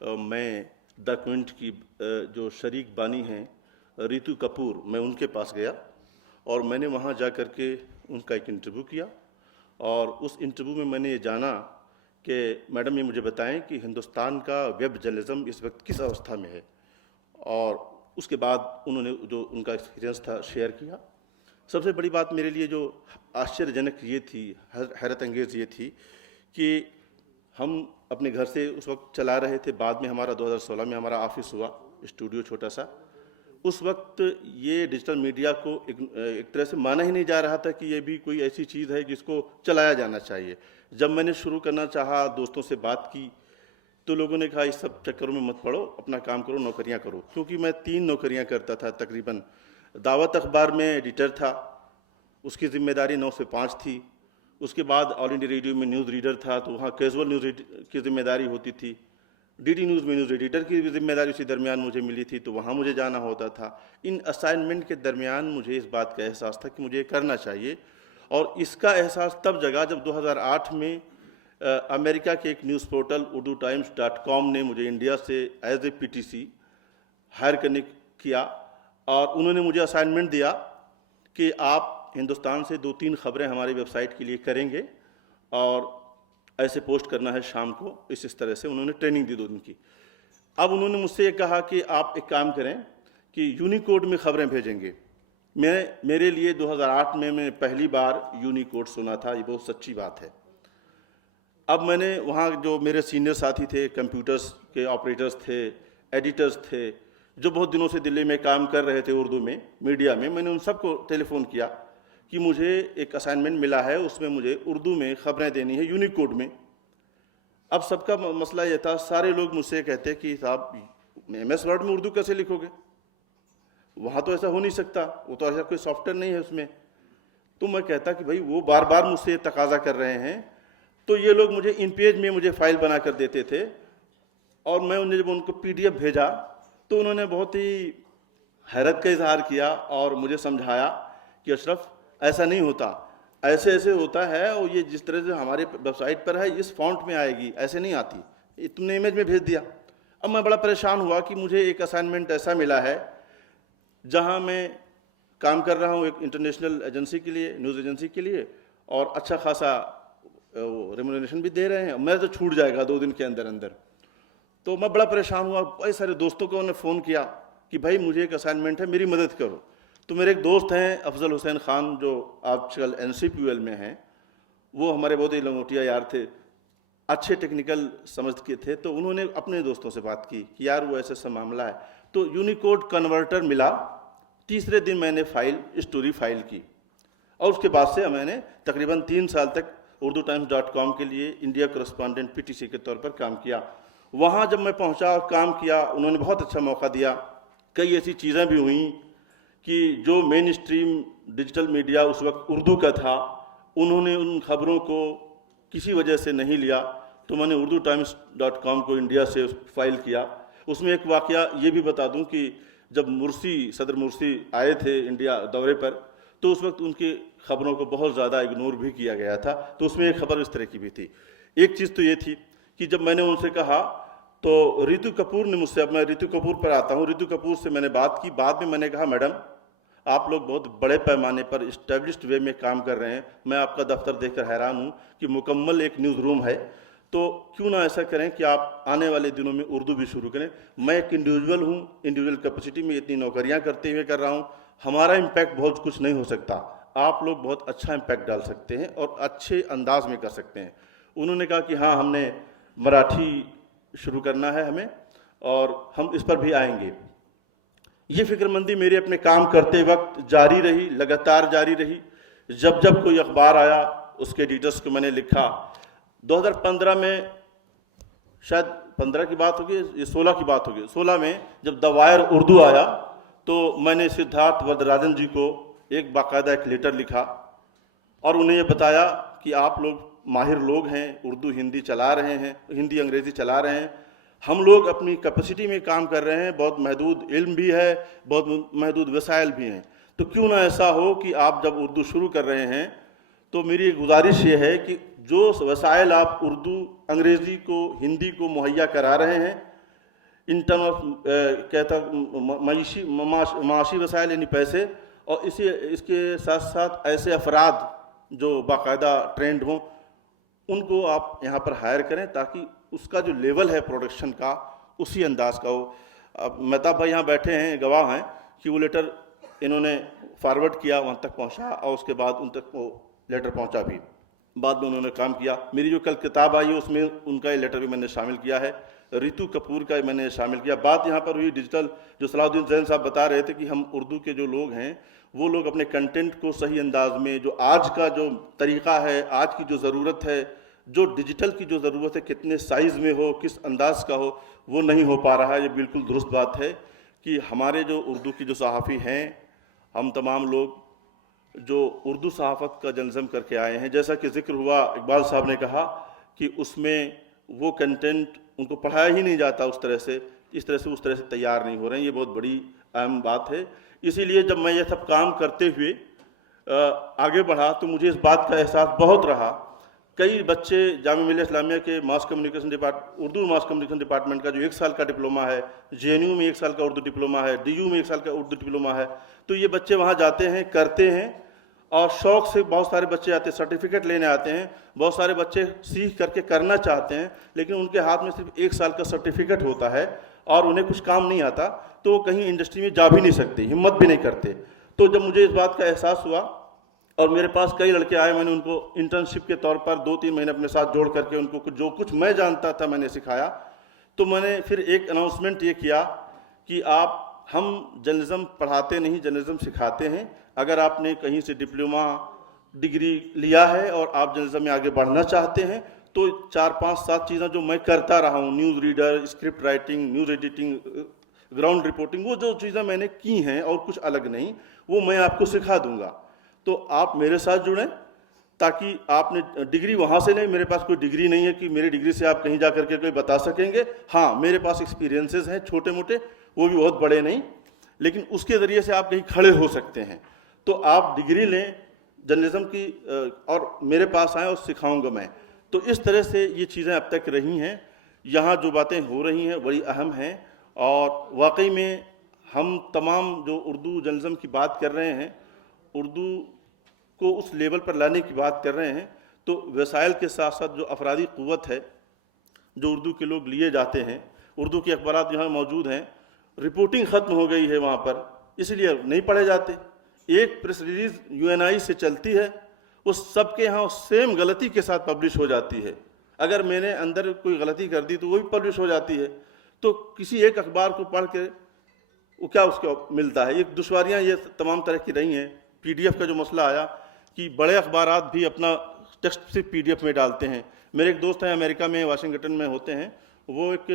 میں دا کوئنٹ کی جو شریک بانی ہیں ریتو کپور، میں ان کے پاس گیا اور میں نے وہاں جا کر کے ان کا ایک انٹرویو کیا، اور اس انٹرویو میں نے یہ جانا کہ میڈم یہ مجھے بتائیں کہ ہندوستان کا ویب جرنلزم اس وقت کس اوستھا میں ہے، اور اس کے بعد انہوں نے جو ان کا ایکسپیرینس تھا شیئر کیا۔ سب سے بڑی بات میرے لیے جو آشچر جنک یہ تھی، حیرت انگیز یہ تھی کہ ہم اپنے گھر سے اس وقت چلا رہے تھے، بعد میں ہمارا 2016 میں ہمارا آفس ہوا، اسٹوڈیو چھوٹا سا۔ اس وقت یہ ڈیجیٹل میڈیا کو ایک طرح سے مانا ہی نہیں جا رہا تھا کہ یہ بھی کوئی ایسی چیز ہے جس کو چلایا جانا چاہیے۔ جب میں نے شروع کرنا چاہا، دوستوں سے بات کی، تو لوگوں نے کہا اس سب چکروں میں مت پڑو، اپنا کام کرو، نوکریاں کرو، کیونکہ میں 3 نوکریاں کرتا تھا تقریباً۔ دعوت اخبار میں ایڈیٹر تھا، اس کی ذمہ داری 9 سے 5 تھی۔ اس کے بعد آل انڈیا ریڈیو میں نیوز ریڈر تھا، تو وہاں کیجول نیوز کی ذمہ داری ہوتی تھی۔ ڈی ڈی نیوز میں نیوز ایڈیٹر کی بھی ذمہ داری اسی درمیان مجھے ملی تھی، تو وہاں مجھے جانا ہوتا تھا۔ ان اسائنمنٹ کے درمیان مجھے اس بات کا احساس تھا کہ مجھے یہ کرنا چاہیے، اور اس کا احساس تب جگا جب 2008 میں امریکہ کے ایک نیوز پورٹل urduTimes.com نے مجھے انڈیا سے ایز اے PTC ہائر کرنے کیا، اور انہوں نے مجھے اسائنمنٹ دیا کہ آپ ہندوستان سے 2-3 خبریں ہماری ویب سائٹ کے لیے کریں گے، اور ایسے پوسٹ کرنا ہے شام کو، اس طرح سے انہوں نے ٹریننگ دی 2 دن کی۔ اب انہوں نے مجھ سے یہ کہا کہ آپ ایک کام کریں کہ یونیکوڈ میں خبریں بھیجیں گے۔ میرے لیے 2008 میں نے پہلی بار یونیکوڈ سنا تھا، یہ بہت سچی بات ہے۔ اب میں نے وہاں جو میرے سینئر ساتھی تھے، کمپیوٹرز کے آپریٹرز تھے، ایڈیٹرز تھے، جو بہت دنوں سے دلی میں کام کر رہے تھے اردو میں، میڈیا میں نے ان سب کو ٹیلی فون کیا کہ مجھے ایک اسائنمنٹ ملا ہے، اس میں مجھے اردو میں خبریں دینی ہے یونیکوڈ میں۔ اب سب کا مسئلہ یہ تھا، سارے لوگ مجھ سے کہتے کہ صاحب MS Word میں اردو کیسے لکھو گے، وہاں تو ایسا ہو نہیں سکتا، وہ تو ایسا کوئی سافٹ ویئر نہیں ہے اس میں۔ تو میں کہتا کہ بھائی وہ بار بار مجھ سے یہ تقاضا کر رہے ہیں، تو یہ لوگ مجھے ان پیج میں مجھے فائل بنا کر دیتے تھے، اور میں انہیں جب ان کو PDF بھیجا تو انہوں نے بہت ہی حیرت کا اظہار کیا اور مجھے سمجھایا کہ اشرف ایسا نہیں ہوتا، ایسے ایسے ہوتا ہے، اور یہ جس طرح سے ہمارے ویب سائٹ پر ہے اس فونٹ میں آئے گی، ایسے نہیں آتی، یہ تم نے امیج میں بھیج دیا۔ اب میں بڑا پریشان ہوا کہ مجھے ایک اسائنمنٹ ایسا ملا ہے جہاں میں کام کر رہا ہوں ایک انٹرنیشنل ایجنسی کے لیے، نیوز ایجنسی کے لیے، اور اچھا خاصا ریمونریشن بھی دے رہے ہیں، میرا تو چھوٹ جائے گا 2 دن کے اندر اندر۔ تو میں بڑا پریشان ہوا، بڑے سارے دوستوں کو انہوں نے فون کیا کہ بھائی مجھے ایک اسائنمنٹ ہے، میری مدد کرو۔ تو میرے ایک دوست ہیں افضل حسین خان، جو آج کل NCPUL میں ہیں، وہ ہمارے بہت ہی لنگوٹیا یار تھے، اچھے ٹیکنیکل سمجھ کے تھے، تو انہوں نے اپنے دوستوں سے بات کی کہ یار وہ ایسا معاملہ ہے، تو یونیکوڈ کنورٹر ملا۔ تیسرے دن میں نے اسٹوری فائل کی، اور اس کے بعد سے میں نے تقریباً 3 سال تک urduTimes.com کے لیے انڈیا کرسپونڈنٹ PTC کے طور پر کام کیا۔ وہاں جب میں پہنچا اور کام کیا، انہوں نے بہت اچھا موقع دیا۔ کئی ایسی چیزیں بھی ہوئیں کہ جو مین اسٹریم ڈیجیٹل میڈیا اس وقت اردو کا تھا، انہوں نے ان خبروں کو کسی وجہ سے نہیں لیا، تو میں نے urduTimes.com کو انڈیا سے فائل کیا۔ اس میں ایک واقعہ یہ بھی بتا دوں کہ جب صدر مرسی آئے تھے انڈیا دورے پر، تو اس وقت ان کی خبروں کو بہت زیادہ اگنور بھی کیا گیا تھا، تو اس میں ایک خبر اس طرح کی بھی تھی۔ ایک چیز تو یہ تھی کہ جب میں نے ان سے کہا تو ریتو کپور نے مجھ سے، اب میں ریتو کپور پر آتا ہوں، ریتو کپور سے میں نے بات کی، بعد میں نے کہا میڈم آپ لوگ بہت بڑے پیمانے پر اسٹیبلشڈ وے میں کام کر رہے ہیں، میں آپ کا دفتر دیکھ کر حیران ہوں کہ مکمل ایک نیوز روم ہے، تو کیوں نہ ایسا کریں کہ آپ آنے والے دنوں میں اردو بھی شروع کریں۔ میں ایک انڈیویجول ہوں، انڈیویجول کیپیسٹی میں اتنی نوکریاں کرتے ہوئے کر رہا ہوں، ہمارا امپیکٹ بہت کچھ نہیں ہو سکتا، آپ لوگ بہت اچھا امپیکٹ ڈال سکتے ہیں اور اچھے انداز میں کر سکتے ہیں۔ انہوں نے کہا کہ ہاں ہم نے مراٹھی شروع کرنا ہے ہمیں، اور ہم اس پر بھی آئیں گے۔ یہ فکر مندی میرے اپنے کام کرتے وقت جاری رہی، لگاتار جاری رہی۔ جب جب کوئی اخبار آیا اس کے ایڈیٹرز کو میں نے لکھا۔ 2015 میں، شاید 15 کی بات ہوگی، یہ 16 کی بات ہوگی، 16 میں جب دا وائر اردو آیا تو میں نے سدھارتھ وردراجن جی کو ایک باقاعدہ ایک لیٹر لکھا اور انہیں یہ بتایا کہ آپ لوگ ماہر لوگ ہیں، اردو ہندی چلا رہے ہیں، ہندی انگریزی چلا رہے ہیں، ہم لوگ اپنی کیپیسٹی میں کام کر رہے ہیں، بہت محدود علم بھی ہے، بہت محدود وسائل بھی ہیں، تو کیوں نہ ایسا ہو کہ آپ جب اردو شروع کر رہے ہیں تو میری گزارش یہ ہے کہ جو وسائل آپ اردو انگریزی کو ہندی کو مہیا کرا رہے ہیں ان ٹرم آف کہتا معاشی وسائل یعنی پیسے، اور اس کے ساتھ ساتھ ایسے افراد جو باقاعدہ ٹرینڈ ہوں ان کو آپ یہاں پر ہائر کریں تاکہ اس کا جو لیول ہے پروڈکشن کا اسی انداز کا ہو. اب مہتاب بھائی یہاں بیٹھے ہیں، گواہ ہیں کہ وہ لیٹر انہوں نے فارورڈ کیا، وہاں تک پہنچا، اور اس کے بعد ان تک وہ لیٹر پہنچا بھی، بعد میں انہوں نے کام کیا. میری جو کل کتاب آئی ہے اس میں ان کا یہ لیٹر بھی میں نے شامل کیا ہے، ریتو کپور کا میں نے شامل کیا. بات یہاں پر ہوئی ڈیجیٹل، جو صلاح الدین زین صاحب بتا رہے تھے کہ ہم اردو کے جو لوگ ہیں وہ لوگ اپنے کنٹینٹ کو صحیح انداز میں، جو آج کا جو طریقہ ہے، آج کی جو ضرورت ہے، جو ڈیجیٹل کی جو ضرورت ہے، کتنے سائز میں ہو، کس انداز کا ہو، وہ نہیں ہو پا رہا ہے. یہ بالکل درست بات ہے کہ ہمارے جو اردو کی جو صحافی ہیں، ہم تمام لوگ جو اردو صحافت کا جرنلزم کر کے آئے ہیں، جیسا کہ ذکر ہوا، اقبال صاحب نے کہا کہ اس میں وہ کنٹینٹ ان کو پڑھایا ہی نہیں جاتا اس طرح سے تیار نہیں ہو رہے ہیں. یہ بہت بڑی اہم بات ہے. اسی لیے جب میں یہ سب کام کرتے ہوئے آگے بڑھا تو مجھے اس بات کا احساس بہت رہا. کئی بچے جامعہ ملیہ اسلامیہ کے mass communication Urdu mass communication department کا جو 1 سال کا ڈپلوما ہے، JNU میں 1 سال کا اردو ڈپلوما ہے، DU میں 1 سال کا اردو ڈپلوما ہے، تو یہ بچے وہاں جاتے ہیں، کرتے ہیں، اور شوق سے بہت سارے بچے آتے ہیں، سرٹیفکیٹ لینے آتے ہیں. بہت سارے بچے سیکھ کر کے کرنا چاہتے ہیں لیکن ان کے ہاتھ میں صرف 1 سال کا سرٹیفکیٹ ہوتا ہے اور انہیں کچھ کام نہیں آتا، تو وہ کہیں انڈسٹری میں جا بھی نہیں سکتے، ہمت بھی نہیں کرتے. تو جب مجھے اس بات کا احساس ہوا اور میرے پاس کئی لڑکے آئے، میں نے ان کو انٹرنشپ کے طور پر 2-3 مہینے اپنے ساتھ جوڑ کر کے ان کو جو کچھ میں جانتا تھا میں نے سکھایا. تو میں نے پھر ایک اناؤنسمنٹ یہ کیا کہ ہم جرنلزم پڑھاتے نہیں، جرنلزم سکھاتے ہیں. اگر آپ نے کہیں سے ڈپلوما ڈگری لیا ہے اور آپ جرنلزم میں آگے بڑھنا چاہتے ہیں تو 4-5-7 چیزیں جو میں کرتا رہا ہوں، news reader, script writing, news editing, ground reporting, وہ جو چیزیں میں نے کی ہیں اور کچھ الگ نہیں، وہ میں آپ کو سکھا دوں گا. تو آپ میرے ساتھ جڑیں تاکہ آپ نے ڈگری وہاں سے لیں. میرے پاس کوئی ڈگری نہیں ہے کہ میری ڈگری سے آپ کہیں جا کر کے کوئی بتا سکیں گے. ہاں میرے پاس ایکسپیرینسز ہیں چھوٹے موٹے، وہ بھی بہت بڑے نہیں، لیکن اس کے ذریعے سے آپ کہیں کھڑے ہو سکتے ہیں. تو آپ ڈگری لیں جرنلزم کی اور میرے پاس آئیں اور سکھاؤں گا میں. تو اس طرح سے یہ چیزیں اب تک رہی ہیں. یہاں جو باتیں ہو رہی ہیں بڑی اہم ہیں، اور واقعی میں ہم تمام جو اردو جرنلزم کی بات کر رہے ہیں، اردو کو اس لیول پر لانے کی بات کر رہے ہیں، تو وسائل کے ساتھ ساتھ جو افرادی قوت ہے جو اردو کے لوگ لیے جاتے ہیں، اردو کے اخبارات یہاں موجود ہیں، رپورٹنگ ختم ہو گئی ہے وہاں پر، اس لیے نہیں پڑھے جاتے. ایک پریس ریلیز UNI سے چلتی ہے، اس سب کے ہاں سیم غلطی کے ساتھ پبلش ہو جاتی ہے. اگر میں نے اندر کوئی غلطی کر دی تو وہ بھی پبلش ہو جاتی ہے. تو کسی ایک اخبار کو پڑھ کے وہ کیا اس کو ملتا ہے؟ یہ دشواریاں یہ تمام طرح کی رہی ہیں. PDF کا جو مسئلہ آیا کہ بڑے اخبارات بھی اپنا ٹیکسٹ صرف PDF میں ڈالتے ہیں. میرے ایک دوست ہیں امریکہ میں، واشنگٹن میں ہوتے ہیں، وہ ایک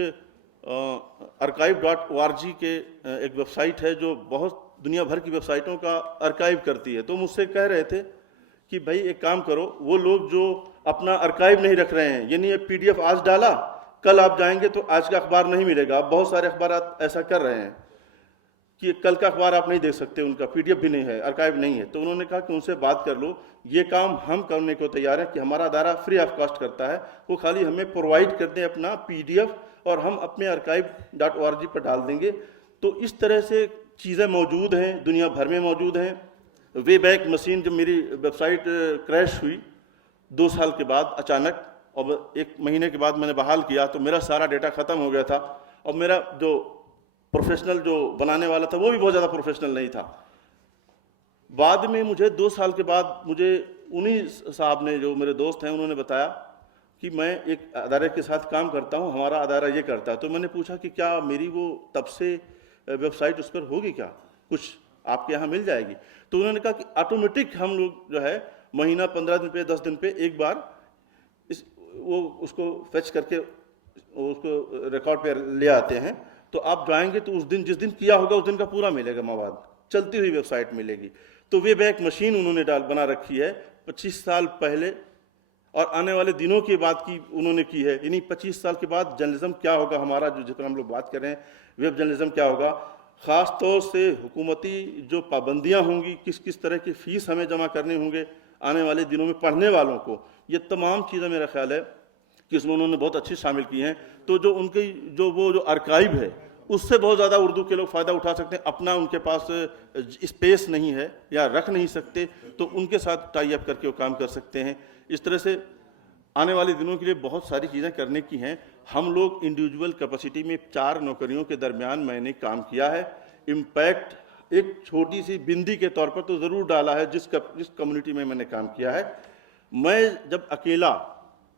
archive.org کے ایک ویب سائٹ ہے جو بہت دنیا بھر کی ویب سائٹوں کا ارکائیو کرتی ہے. تو مجھ سے کہہ رہے تھے کہ بھائی ایک کام کرو، وہ لوگ جو اپنا ارکائیو نہیں رکھ رہے ہیں، یعنی یہ PDF آج ڈالا، کل آپ جائیں گے تو آج کا اخبار نہیں ملے گا. بہت سارے اخبارات ایسا کر رہے ہیں کہ کل کا اخبار آپ نہیں دیکھ سکتے، ان کا PDF بھی نہیں ہے، ارکائیو نہیں ہے. تو انہوں نے کہا کہ ان سے بات کر لو، یہ کام ہم کرنے کو تیار ہیں کہ ہمارا ادارہ فری آف کاسٹ کرتا ہے، وہ خالی ہمیں پرووائڈ کر دیں اپنا PDF اور ہم اپنے archive.org پر ڈال دیں گے. تو اس طرح سے چیزیں موجود ہیں، دنیا بھر میں موجود ہیں. وے بیک مشین جب میری ویب سائٹ کریش ہوئی 2 سال کے بعد اچانک، اور 1 مہینے کے بعد میں نے بحال کیا تو میرا سارا ڈیٹا ختم ہو گیا تھا، اور میرا جو پروفیشنل جو بنانے والا تھا وہ بھی بہت زیادہ پروفیشنل نہیں تھا. بعد میں مجھے 2 سال کے بعد مجھے انہی صاحب نے، جو میرے دوست ہیں، انہوں نے بتایا کہ میں ایک ادارے کے ساتھ کام کرتا ہوں، ہمارا ادارہ یہ کرتا ہے. تو میں نے پوچھا کہ کیا میری وہ تب سے ویب سائٹ اس پر ہوگی، کیا کچھ آپ کے یہاں مل جائے گی؟ تو انہوں نے کہا کہ آٹومیٹک ہم لوگ جو ہے مہینہ 15 دن پہ 10 دن پہ ایک بار اس کو فیچ کر کے اس کو ریکارڈ پہ لے آتے ہیں. تو آپ جائیں گے تو اس دن جس دن کیا ہوگا اس دن کا پورا ملے گا مواد، چلتی ہوئی ویب سائٹ ملے گی. تو وے بیک مشین انہوں نے بنا رکھی ہے 25 سال پہلے، اور آنے والے دنوں کی بات کی انہوں نے کی ہے. یعنی 25 سال کے بعد جرنلزم کیا ہوگا ہمارا، جس پر ہم لوگ بات کر رہے ہیں، ویب جرنلزم کیا ہوگا. خاص طور سے حکومتی جو پابندیاں ہوں گی، کس طرح کی فیس ہمیں جمع کرنے ہوں گے آنے والے دنوں میں پڑھنے والوں کو، یہ تمام چیزیں میرا خیال ہے کہ اس میں انہوں نے بہت اچھی شامل کی ہیں. تو جو ان کی جو ارکائیو ہے اس سے بہت زیادہ اردو کے لوگ فائدہ اٹھا سکتے ہیں. اپنا ان کے پاس اسپیس نہیں ہے یا رکھ نہیں سکتے تو ان کے ساتھ ٹائی اپ کر کے وہ کام کر سکتے ہیں. اس طرح سے آنے والے دنوں کے لیے بہت ساری چیزیں کرنے کی ہیں. ہم لوگ انڈیویجول کیپیسٹی میں 4 نوکریوں کے درمیان میں نے کام کیا ہے. امپیکٹ ایک چھوٹی سی بندی کے طور پر تو ضرور ڈالا ہے جس کمیونٹی میں نے کام کیا ہے. میں جب اکیلا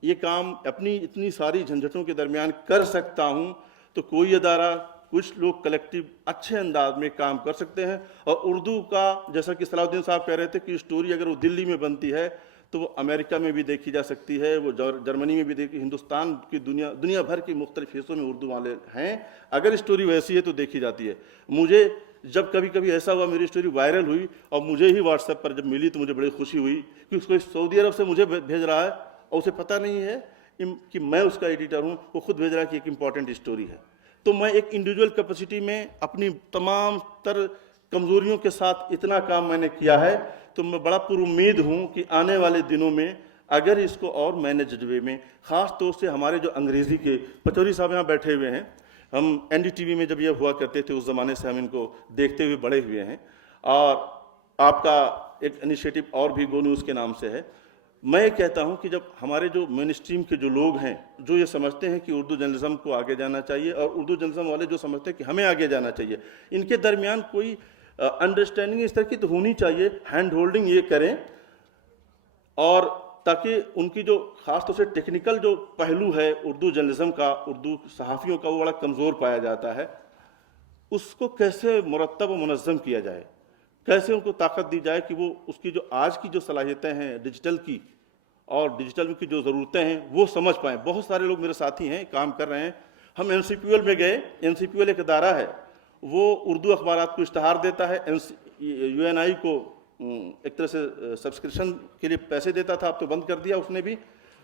یہ کام اپنی اتنی ساری جھنجھٹوں کے درمیان کر سکتا ہوں تو کوئی ادارہ کچھ لوگ کلیکٹیو اچھے انداز میں کام کر سکتے ہیں. اور اردو کا جیسا کہ صلاح الدین صاحب کہہ رہے تھے کہ اسٹوری اگر وہ دلی میں بنتی ہے تو وہ امریکہ میں بھی دیکھی جا سکتی ہے, وہ جرمنی میں بھی دیکھی, ہندوستان کی دنیا بھر کے مختلف حصوں میں اردو والے ہیں. اگر اسٹوری ویسی ہے تو دیکھی جاتی ہے. مجھے جب کبھی ایسا ہوا میری اسٹوری وائرل ہوئی اور مجھے ہی واٹس ایپ پر جب ملی تو مجھے بڑی خوشی ہوئی کہ اس کو سعودی عرب سے مجھے بھیج رہا ہے اور اسے پتہ نہیں ہے کہ میں اس کا ایڈیٹر ہوں. وہ خود بھیج رہا ہے کہ ایک امپورٹنٹ اسٹوری ہے. تو میں ایک انڈیویجول کیپیسٹی میں اپنی تمام تر کمزوریوں کے ساتھ اتنا کام میں نے کیا ہے تو میں بڑا پر امید ہوں کہ آنے والے دنوں میں اگر اس کو اور مینجڈ وے میں, خاص طور سے ہمارے جو انگریزی کے پچوری صاحب یہاں بیٹھے ہوئے ہیں, ہم این ڈی ٹی وی میں جب یہ ہوا کرتے تھے اس زمانے سے ہم ان کو دیکھتے ہوئے بڑے ہوئے ہیں. اور آپ کا ایک انیشیٹو اور بھی گو نیوز کے نام سے ہے. میں کہتا ہوں کہ جب ہمارے جو مین اسٹریم کے جو لوگ ہیں جو یہ سمجھتے ہیں کہ اردو جرنلزم کو آگے جانا چاہیے اور اردو جرنلزم والے جو سمجھتے ہیں کہ ہمیں آگے جانا چاہیے, ان کے درمیان کوئی انڈرسٹینڈنگ اس طرح کی تو ہونی چاہیے, ہینڈ ہولڈنگ یہ کریں, اور تاکہ ان کی جو خاص طور سے ٹیکنیکل جو پہلو ہے اردو جرنلزم کا, اردو صحافیوں کا, وہ بڑا کمزور پایا جاتا ہے. اس کو کیسے مرتب و منظم کیا جائے, کیسے ان کو طاقت دی جائے کہ وہ اس کی جو آج کی جو صلاحیتیں ہیں ڈیجیٹل کی اور ڈیجیٹل کی جو ضرورتیں ہیں وہ سمجھ پائیں. بہت سارے لوگ میرے ساتھی ہیں کام کر رہے ہیں. ہم این سی پی ایل میں گئے. این سی پی ایل ایک ادارہ ہے, وہ اردو اخبارات کو اشتہار دیتا ہے. یو این آئی کو ایک طرح سے سبسکرپشن کے لیے پیسے دیتا تھا, اب تو بند کر دیا اس نے بھی.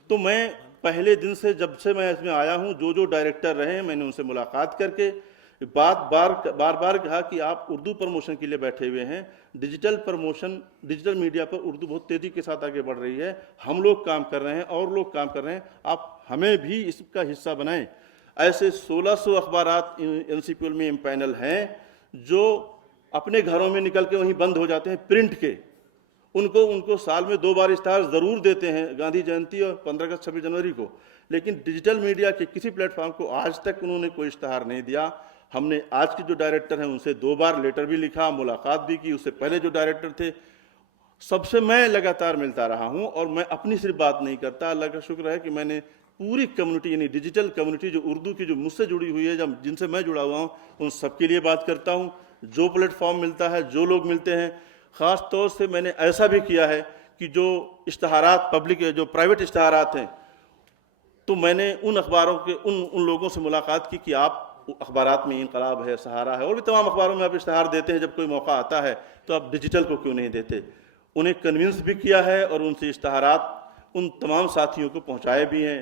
تو میں پہلے دن سے جب سے میں اس میں آیا ہوں جو ڈائریکٹر رہے میں نے ان سے ملاقات کر کے بار کہا کہ آپ اردو پروموشن کے لیے بیٹھے ہوئے ہیں, ڈیجیٹل پروموشن, ڈیجیٹل میڈیا پر اردو بہت تیزی کے ساتھ آگے بڑھ رہی ہے. ہم لوگ کام کر رہے ہیں اور لوگ کام کر رہے ہیں, آپ ہمیں بھی اس کا حصہ بنائیں. ایسے 1600 اخبارات این سی پی ایل میں امپینل ہیں جو اپنے گھروں میں نکل کے وہیں بند ہو جاتے ہیں پرنٹ کے. ان کو سال میں 2 بار اشتہار ضرور دیتے ہیں, گاندھی جینتی اور 15 اگست 26 جنوری کو, لیکن ڈیجیٹل میڈیا کے کسی پلیٹ فارم کو آج تک انہوں نے کوئی اشتہار نہیں دیا. ہم نے آج کے جو ڈائریکٹر ہیں ان سے 2 بار لیٹر بھی لکھا, ملاقات بھی کی. اس سے پہلے جو ڈائریکٹر تھے سب سے میں لگاتار ملتا رہا ہوں, اور میں اپنی صرف بات نہیں کرتا. اللہ کا شکر ہے کہ میں نے پوری کمیونٹی یعنی ڈیجیٹل کمیونٹی جو اردو کی جو مجھ سے جڑی ہوئی ہے, جن سے میں جڑا ہوا ہوں, ان سب کے لیے بات کرتا ہوں. جو پلیٹ فارم ملتا ہے, جو لوگ ملتے ہیں, خاص طور سے میں نے ایسا بھی کیا ہے کہ جو اشتہارات پبلک جو پرائیویٹ اشتہارات ہیں تو میں نے ان اخباروں کے ان لوگوں سے ملاقات کی کہ آپ اخبارات میں انقلاب ہے, سہارا ہے اور بھی تمام اخباروں میں آپ اشتہار دیتے ہیں, جب کوئی موقع آتا ہے تو آپ ڈیجیٹل کو کیوں نہیں دیتے. انہیں کنونس بھی کیا ہے اور ان سے اشتہارات ان تمام ساتھیوں کو پہنچائے بھی ہیں,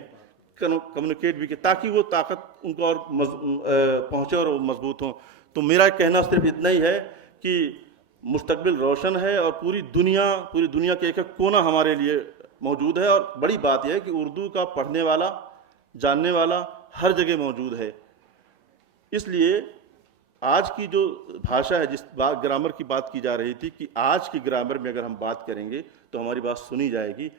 کمیونیکیٹ بھی کیا تاکہ وہ طاقت ان کو اور پہنچے اور مضبوط ہوں. تو میرا کہنا صرف اتنا ہی ہے کہ مستقبل روشن ہے اور پوری دنیا کے ایک کونا ہمارے لیے موجود ہے. اور بڑی بات یہ ہے کہ اردو کا پڑھنے والا, جاننے والا ہر جگہ موجود ہے. اس لیے آج کی جو بھاشا ہے, جس گرامر کی بات کی جا رہی تھی کہ آج کی گرامر میں اگر ہم بات کریں گے تو ہماری بات سنی جائے گی.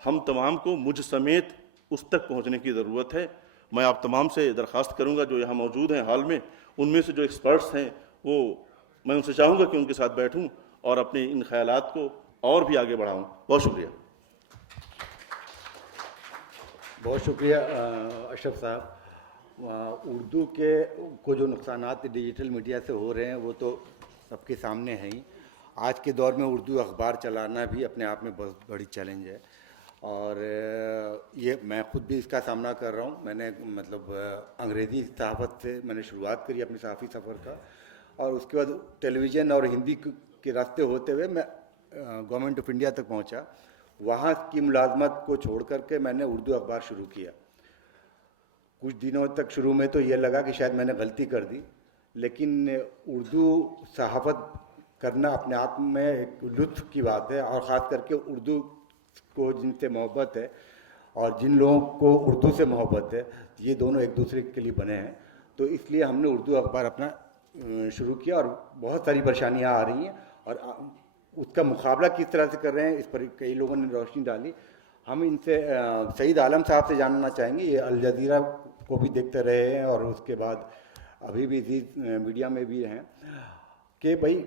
ہم تمام کو مجھ سمیت اس تک پہنچنے کی ضرورت ہے. میں آپ تمام سے درخواست کروں گا جو یہاں موجود ہیں ہال میں, ان میں سے جو ایکسپرٹس ہیں وہ میں ان سے چاہوں گا کہ ان کے ساتھ بیٹھوں اور اپنے ان خیالات کو اور بھی آگے بڑھاؤں. بہت شکریہ. بہت شکریہ اشرف صاحب. اردو کے کو جو نقصانات ڈیجیٹل میڈیا سے ہو رہے ہیں وہ تو سب کے سامنے ہیں ہی. آج کے دور میں اردو اخبار چلانا بھی اپنے آپ میں بہت بڑی چیلنج ہے, اور یہ میں خود بھی اس کا سامنا کر رہا ہوں. میں نے مطلب انگریزی صحافت سے میں نے شروعات کری اپنے صحافی سفر کا, اور اس کے بعد ٹیلی ویژن اور ہندی کے راستے ہوتے ہوئے میں گورنمنٹ آف انڈیا تک پہنچا. وہاں کی ملازمت کو چھوڑ کر کے میں نے اردو اخبار شروع کیا. کچھ دنوں تک شروع میں تو یہ لگا کہ شاید میں نے غلطی کر دی, لیکن اردو صحافت کرنا اپنے آپ میں ایک لطف کی بات ہے, اور خاص کر کے اردو کو جن سے محبت ہے اور جن لوگوں کو اردو سے محبت ہے یہ دونوں ایک دوسرے کے لیے بنے ہیں. تو اس لیے ہم نے اردو اخبار اپنا شروع کیا اور بہت ساری پریشانیاں آ رہی ہیں اور اس کا مقابلہ کس طرح سے کر رہے ہیں اس پر کئی لوگوں نے روشنی ڈالی. ہم ان سے سعید عالم صاحب سے جاننا چاہیں گے. یہ الجزیرہ کو بھی دیکھتے رہے ہیں اور اس کے بعد ابھی بھی عزیز میڈیا میں بھی ہیں کہ بھائی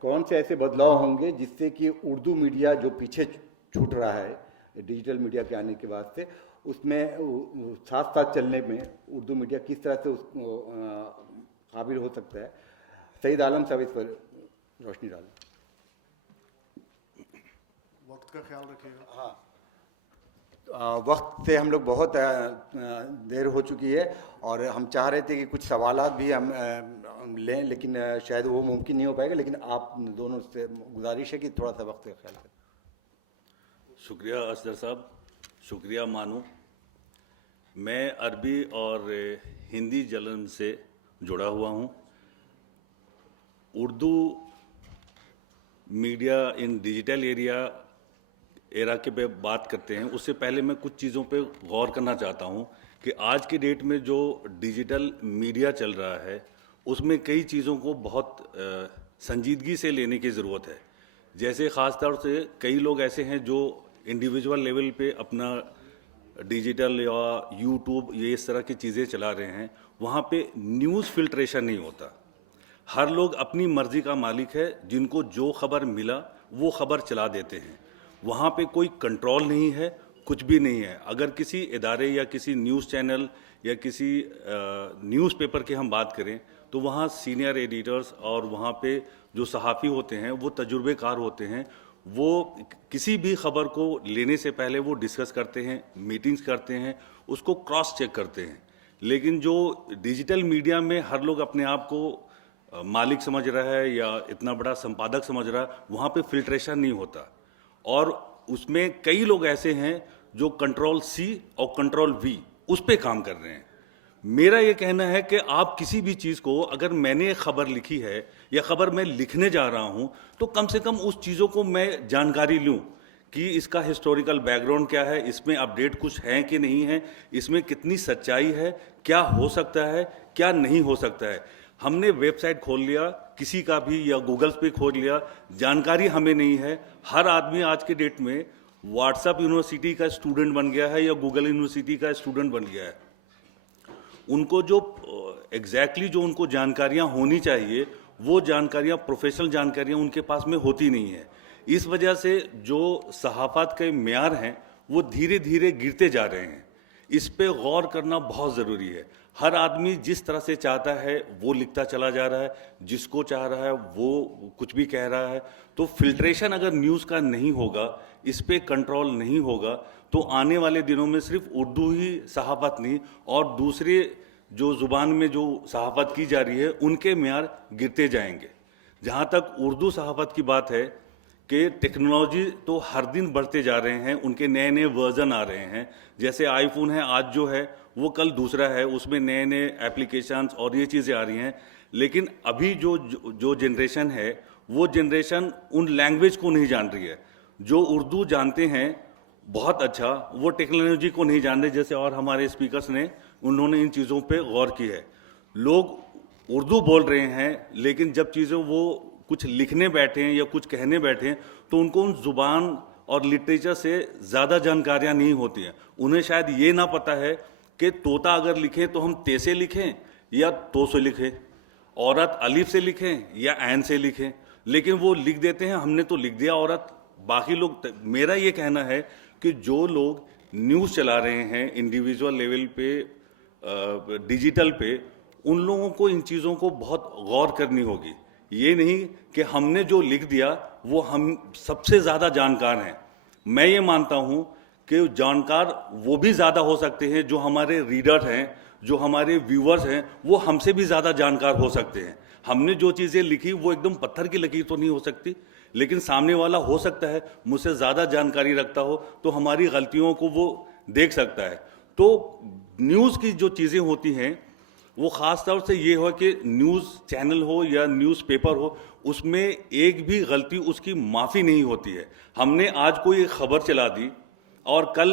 کون سے ایسے بدلاؤ ہوں گے جس سے کہ اردو میڈیا جو پیچھے چھوٹ رہا ہے ڈیجیٹل میڈیا کے آنے کے بعد سے اس میں ساتھ ساتھ چلنے میں اردو میڈیا کس طرح سے اس قابل ہو سکتا ہے. سعید عالم صاحب اس پر روشنی ڈالیں. وقت کا خیال رکھیے گا. ہاں وقت سے ہم لوگ بہت دیر ہو چکی ہے اور ہم چاہ رہے تھے کہ کچھ سوالات بھی ہم لیں لیکن شاید وہ ممکن نہیں ہو پائے گا. لیکن آپ دونوں سے گزارش ہے کہ تھوڑا سا وقت کا خیال کریں. شکریہ اصغر صاحب, شکریہ مانو. میں عربی اور ہندی جرنل سے جڑا ہوا ہوں. اردو میڈیا ان ڈیجیٹل ایرا کے پہ بات کرتے ہیں اس سے پہلے میں کچھ چیزوں پہ غور کرنا چاہتا ہوں کہ آج کی ڈیٹ میں جو ڈیجیٹل میڈیا چل رہا ہے اس میں کئی چیزوں کو بہت سنجیدگی سے لینے کی ضرورت ہے. جیسے خاص طور سے کئی لوگ ایسے ہیں جو انڈیویجول لیول پہ اپنا ڈیجیٹل یا یوٹیوب یہ اس طرح کی چیزیں چلا رہے ہیں. وہاں پہ نیوز فلٹریشن نہیں ہوتا. ہر لوگ اپنی مرضی کا مالک ہے, جن کو جو خبر ملا وہ خبر چلا دیتے ہیں. وہاں پہ کوئی کنٹرول نہیں ہے, کچھ بھی نہیں ہے. اگر کسی ادارے یا کسی نیوز چینل یا کسی نیوز پیپر کی ہم بات کریں تو وہاں سینئر ایڈیٹرز اور وہاں پہ جو صحافی ہوتے ہیں وہ تجربے کار ہوتے ہیں. وہ کسی بھی خبر کو لینے سے پہلے وہ ڈسکس کرتے ہیں, میٹنگز کرتے ہیں, اس کو کراس چیک کرتے ہیں. لیکن جو ڈیجیٹل میڈیا میں ہر لوگ اپنے آپ کو مالک سمجھ رہا ہے یا اتنا بڑا سمپادک سمجھ رہا ہے, وہاں پہ فلٹریشن نہیں ہوتا. اور اس میں کئی لوگ ایسے ہیں جو کنٹرول سی اور کنٹرول وی اس پہ کام کر رہے ہیں. میرا یہ کہنا ہے کہ آپ کسی بھی چیز کو, اگر میں نے ایک خبر لکھی ہے یا خبر میں لکھنے جا رہا ہوں تو کم سے کم اس چیزوں کو میں جانکاری لوں کہ اس کا ہسٹوریکل بیک گراؤنڈ کیا ہے, اس میں اپڈیٹ کچھ ہیں کہ نہیں ہے, اس میں کتنی سچائی ہے, کیا ہو سکتا ہے کیا نہیں ہو سکتا ہے. ہم نے ویب سائٹ کھول لیا کسی کا بھی یا گوگلز پہ کھول لیا, جانکاری ہمیں نہیں ہے. ہر آدمی آج کے ڈیٹ میں واٹس ایپ یونیورسٹی کا اسٹوڈنٹ بن گیا ہے یا گوگل یونیورسٹی کا اسٹوڈنٹ بن گیا ہے. ان کو جو ایگزیکٹلی جو ان کو جانکاریاں ہونی چاہیے وہ جانکاریاں, پروفیشنل جانکاریاں ان کے پاس میں ہوتی نہیں ہے. اس وجہ سے جو صحافت کے معیار ہیں وہ دھیرے دھیرے گرتے جا رہے ہیں. اس پہ غور کرنا بہت ضروری ہے. ہر آدمی جس طرح سے چاہتا ہے وہ لکھتا چلا جا رہا ہے, جس کو چاہ رہا ہے وہ کچھ بھی کہہ رہا ہے. تو فلٹریشن اگر نیوز کا نہیں ہوگا, اس پہ کنٹرول نہیں ہوگا, تو آنے والے دنوں میں صرف اردو ہی صحافت نہیں اور دوسرے جو زبان میں جو صحافت کی جا رہی ہے ان کے معیار گرتے جائیں گے. جہاں تک اردو صحافت کی بات ہے کہ ٹیکنالوجی تو ہر دن بڑھتے جا رہے ہیں, ان کے نئے نئے ورژن آ رہے ہیں. جیسے آئی فون ہے آج جو ہے وہ کل دوسرا ہے, اس میں نئے نئے ایپلیکیشنز اور یہ چیزیں آ رہی ہیں. لیکن ابھی جو جنریشن ہے وہ جنریشن ان لینگویج کو نہیں جان رہی ہے. جو اردو جانتے ہیں بہت اچھا, وہ ٹیکنالوجی کو نہیں جان رہے. جیسے اور ہمارے اسپیکرز نے انہوں نے ان چیزوں پہ غور کی ہے. لوگ اردو بول رہے ہیں لیکن جب چیزیں وہ کچھ لکھنے بیٹھے ہیں یا کچھ کہنے بیٹھے ہیں تو ان کو ان زبان اور لٹریچر سے زیادہ جانکاریاں نہیں ہوتی ہیں. انہیں شاید یہ نہ پتہ ہے کہ طوطا اگر لکھیں تو ہم تے سے لکھیں یا تو سے لکھیں, عورت الف سے لکھیں یا عین سے لکھیں, لیکن وہ لکھ دیتے ہیں, ہم نے تو لکھ دیا عورت. باقی لوگ, میرا یہ کہنا ہے کہ جو لوگ نیوز چلا رہے ہیں انڈیویجول لیول پہ ڈیجیٹل پہ, ان لوگوں کو ان چیزوں کو بہت غور کرنی ہوگی. یہ نہیں کہ ہم نے جو لکھ دیا وہ ہم سب سے زیادہ جانکار ہیں. میں یہ مانتا ہوں کہ جانکار وہ بھی زیادہ ہو سکتے ہیں جو ہمارے ریڈر ہیں, جو ہمارے ویورز ہیں, وہ ہم سے بھی زیادہ جانکار ہو سکتے ہیں. ہم نے جو چیزیں لکھی وہ ایک دم پتھر کی لکیر تو نہیں ہو سکتی, لیکن سامنے والا ہو سکتا ہے مجھ سے زیادہ جانکاری رکھتا ہو تو ہماری غلطیوں کو وہ دیکھ سکتا ہے. تو نیوز کی جو چیزیں ہوتی ہیں وہ خاص طور سے یہ ہو کہ نیوز چینل ہو یا نیوز پیپر ہو, اس میں ایک بھی غلطی اس کی معافی نہیں ہوتی ہے. ہم نے آج کوئی ایک خبر چلا دی اور کل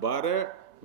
12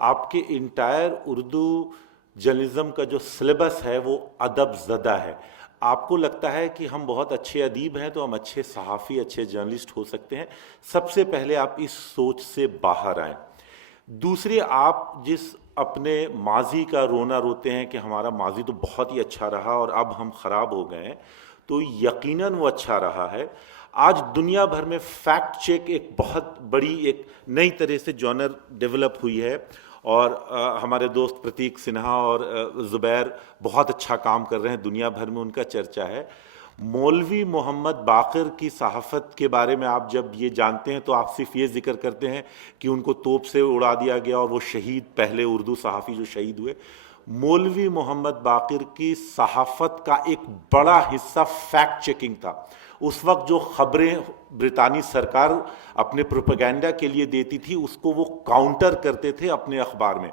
آپ کے انٹائر اردو جرنلزم کا جو سلیبس ہے وہ ادب زدہ ہے. آپ کو لگتا ہے کہ ہم بہت اچھے ادیب ہیں تو ہم اچھے صحافی، اچھے جرنلسٹ ہو سکتے ہیں. سب سے پہلے آپ اس سوچ سے باہر آئیں. دوسرے، آپ جس اپنے ماضی کا رونا روتے ہیں کہ ہمارا ماضی تو بہت ہی اچھا رہا اور اب ہم خراب ہو گئے ہیں، تو یقیناً وہ اچھا رہا ہے. آج دنیا بھر میں فیکٹ چیک ایک بہت بڑی ایک نئی طرح سے جانر ڈیولپ ہوئی ہے، اور ہمارے دوست پرتیک سنہا اور زبیر بہت اچھا کام کر رہے ہیں، دنیا بھر میں ان کا چرچا ہے. مولوی محمد باقر کی صحافت کے بارے میں آپ جب یہ جانتے ہیں تو آپ صرف یہ ذکر کرتے ہیں کہ ان کو توپ سے اڑا دیا گیا اور وہ شہید، پہلے اردو صحافی جو شہید ہوئے. مولوی محمد باقر کی صحافت کا ایک بڑا حصہ فیکٹ چیکنگ تھا. اس وقت جو خبریں برطانوی سرکار اپنے پروپیگنڈا کے لیے دیتی تھی اس کو وہ کاؤنٹر کرتے تھے اپنے اخبار میں.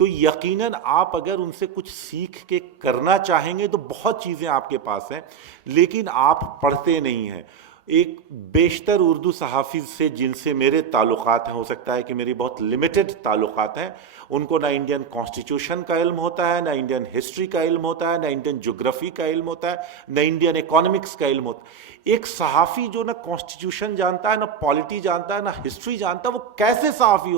تو یقیناً آپ اگر ان سے کچھ سیکھ کے کرنا چاہیں گے تو بہت چیزیں آپ کے پاس ہیں، لیکن آپ پڑھتے نہیں ہیں. ایک بیشتر اردو صحافی سے جن سے میرے تعلقات ہیں، ہو سکتا ہے کہ میری بہت لمیٹڈ تعلقات ہیں، ان کو نہ انڈین کانسٹیٹیوشن کا علم ہوتا ہے، نہ انڈین ہسٹری کا علم ہوتا ہے، نہ انڈین جغرافی کا علم ہوتا ہے، نہ انڈین اکانومکس کا علم ہوتا ہے. ایک صحافی جو نہ کانسٹیٹیوشن جانتا ہے، نہ پالیٹی جانتا ہے، نہ ہسٹری جانتا ہے، وہ کیسے صحافی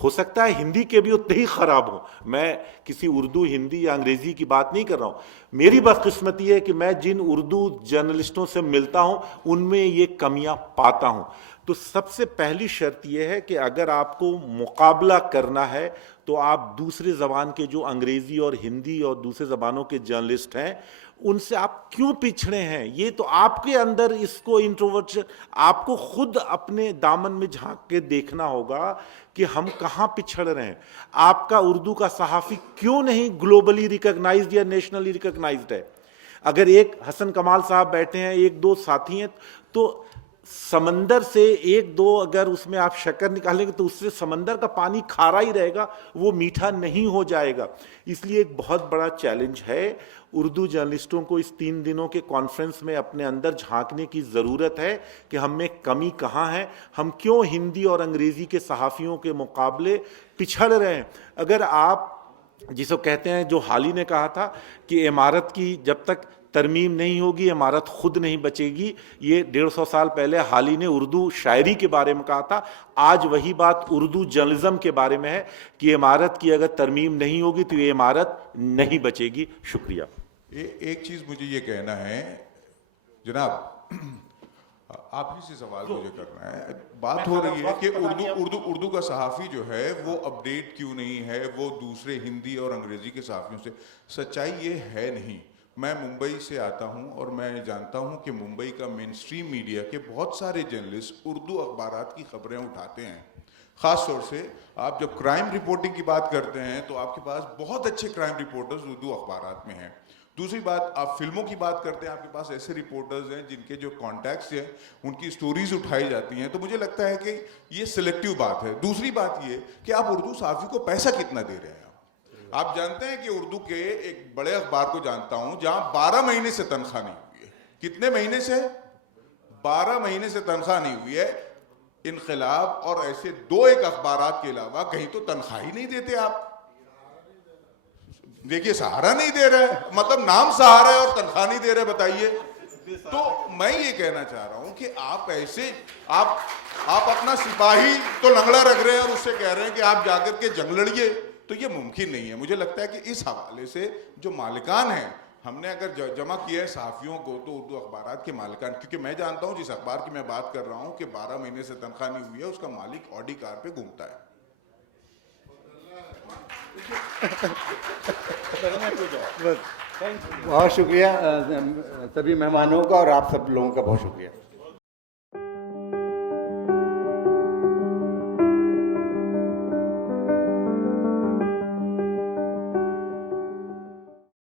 ہو سکتا ہے ہندی کے بھی اتنے ہی خراب ہوں. میں کسی اردو، ہندی یا انگریزی کی بات نہیں کر رہا ہوں. میری بدقسمتی ہے کہ میں جن اردو جرنلسٹوں سے ملتا ہوں ان میں یہ کمیاں پاتا ہوں. تو سب سے پہلی شرط یہ ہے کہ اگر آپ کو مقابلہ کرنا ہے تو آپ دوسرے زبان کے جو انگریزی اور ہندی اور دوسرے زبانوں کے جرنلسٹ ہیں ان سے آپ کیوں پچھڑے ہیں. یہ تو آپ کے اندر اس کو انٹروورٹ، آپ کو خود اپنے دامن میں جھانک کے دیکھنا ہوگا کہ ہم کہاں پچھڑ رہے ہیں. آپ کا اردو کا صحافی کیوں نہیں گلوبلی ریکگنائزڈ یا نیشنلی ریکگنائزڈ ہے؟ اگر ایک حسن کمال صاحب بیٹھے ہیں، ایک دو ساتھی ہیں، تو سمندر سے ایک دو اگر اس میں آپ شکر نکالیں گے تو اس سے سمندر کا پانی کھارا ہی رہے گا، وہ میٹھا نہیں ہو جائے گا. اس لیے ایک بہت بڑا چیلنج ہے. اردو جرنلسٹوں کو اس 3 دنوں کے کانفرنس میں اپنے اندر جھانکنے کی ضرورت ہے کہ ہم میں کمی کہاں ہے، ہم کیوں ہندی اور انگریزی کے صحافیوں کے مقابلے پچھڑ رہے ہیں. اگر آپ جسے کہتے ہیں، جو حالی نے کہا تھا کہ عمارت کی جب تک ترمیم نہیں ہوگی عمارت خود نہیں بچے گی، یہ 150 سال پہلے حالی نے اردو شاعری کے بارے میں کہا تھا. آج وہی بات اردو جرنلزم کے بارے میں ہے کہ عمارت کی اگر ترمیم نہیں ہوگی تو یہ عمارت نہیں بچے گی. شکریہ. ایک چیز مجھے یہ کہنا ہے جناب، آپ ہی سے سوال مجھے کرنا ہے. بات ہو رہی ہے کہ اردو کا صحافی جو ہے وہ اپڈیٹ کیوں نہیں ہے وہ دوسرے ہندی اور انگریزی کے صحافیوں سے. سچائی یہ ہے نہیں. میں ممبئی سے آتا ہوں اور میں جانتا ہوں کہ ممبئی کا مین سٹریم میڈیا کے بہت سارے جرنلسٹ اردو اخبارات کی خبریں اٹھاتے ہیں. خاص طور سے آپ جب کرائم رپورٹنگ کی بات کرتے ہیں تو آپ کے پاس بہت اچھے کرائم رپورٹرز اردو اخبارات میں ہیں. دوسری بات، آپ فلموں کی بات کرتے ہیں، آپ کے پاس ایسے رپورٹرز ہیں جن کے جو کانٹیکٹس ہیں ان کی سٹوریز اٹھائی جاتی ہیں. تو مجھے لگتا ہے کہ یہ سلیکٹیو بات ہے. دوسری بات یہ کہ آپ اردو صحافی کو پیسہ کتنا دے رہے ہیں. آپ جانتے ہیں کہ اردو کے ایک بڑے اخبار کو جانتا ہوں جہاں 12 مہینے سے تنخواہ نہیں ہوئی ہے. کتنے مہینے سے؟ 12 مہینے سے تنخواہ نہیں ہوئی ہے. انقلاب اور ایسے 2-1 اخبارات کے علاوہ کہیں تو تنخواہ ہی نہیں دیتے آپ. دیکھیے، سہارا نہیں دے رہے، مطلب نام سہارا ہے اور تنخواہ نہیں دے رہے. بتائیے. تو میں یہ کہنا چاہ رہا ہوں کہ آپ ایسے آپ اپنا سپاہی تو لنگڑا رکھ رہے ہیں اور اس سے کہہ رہے ہیں کہ آپ جا کر کے جنگ لڑیے، تو یہ ممکن نہیں ہے. مجھے لگتا ہے کہ اس حوالے سے جو مالکان ہیں، ہم نے اگر جمع کیا ہے صحافیوں کو تو اردو اخبارات کے مالکان، کیونکہ میں جانتا ہوں جس اخبار کی میں بات کر رہا ہوں کہ 12 مہینے سے تنخواہ نہیں ہوئی ہے، اس کا مالک آڈی کار پہ گھومتا ہے. بہت شکریہ سبھی مہمانوں کا اور آپ سب لوگوں کا بہت شکریہ.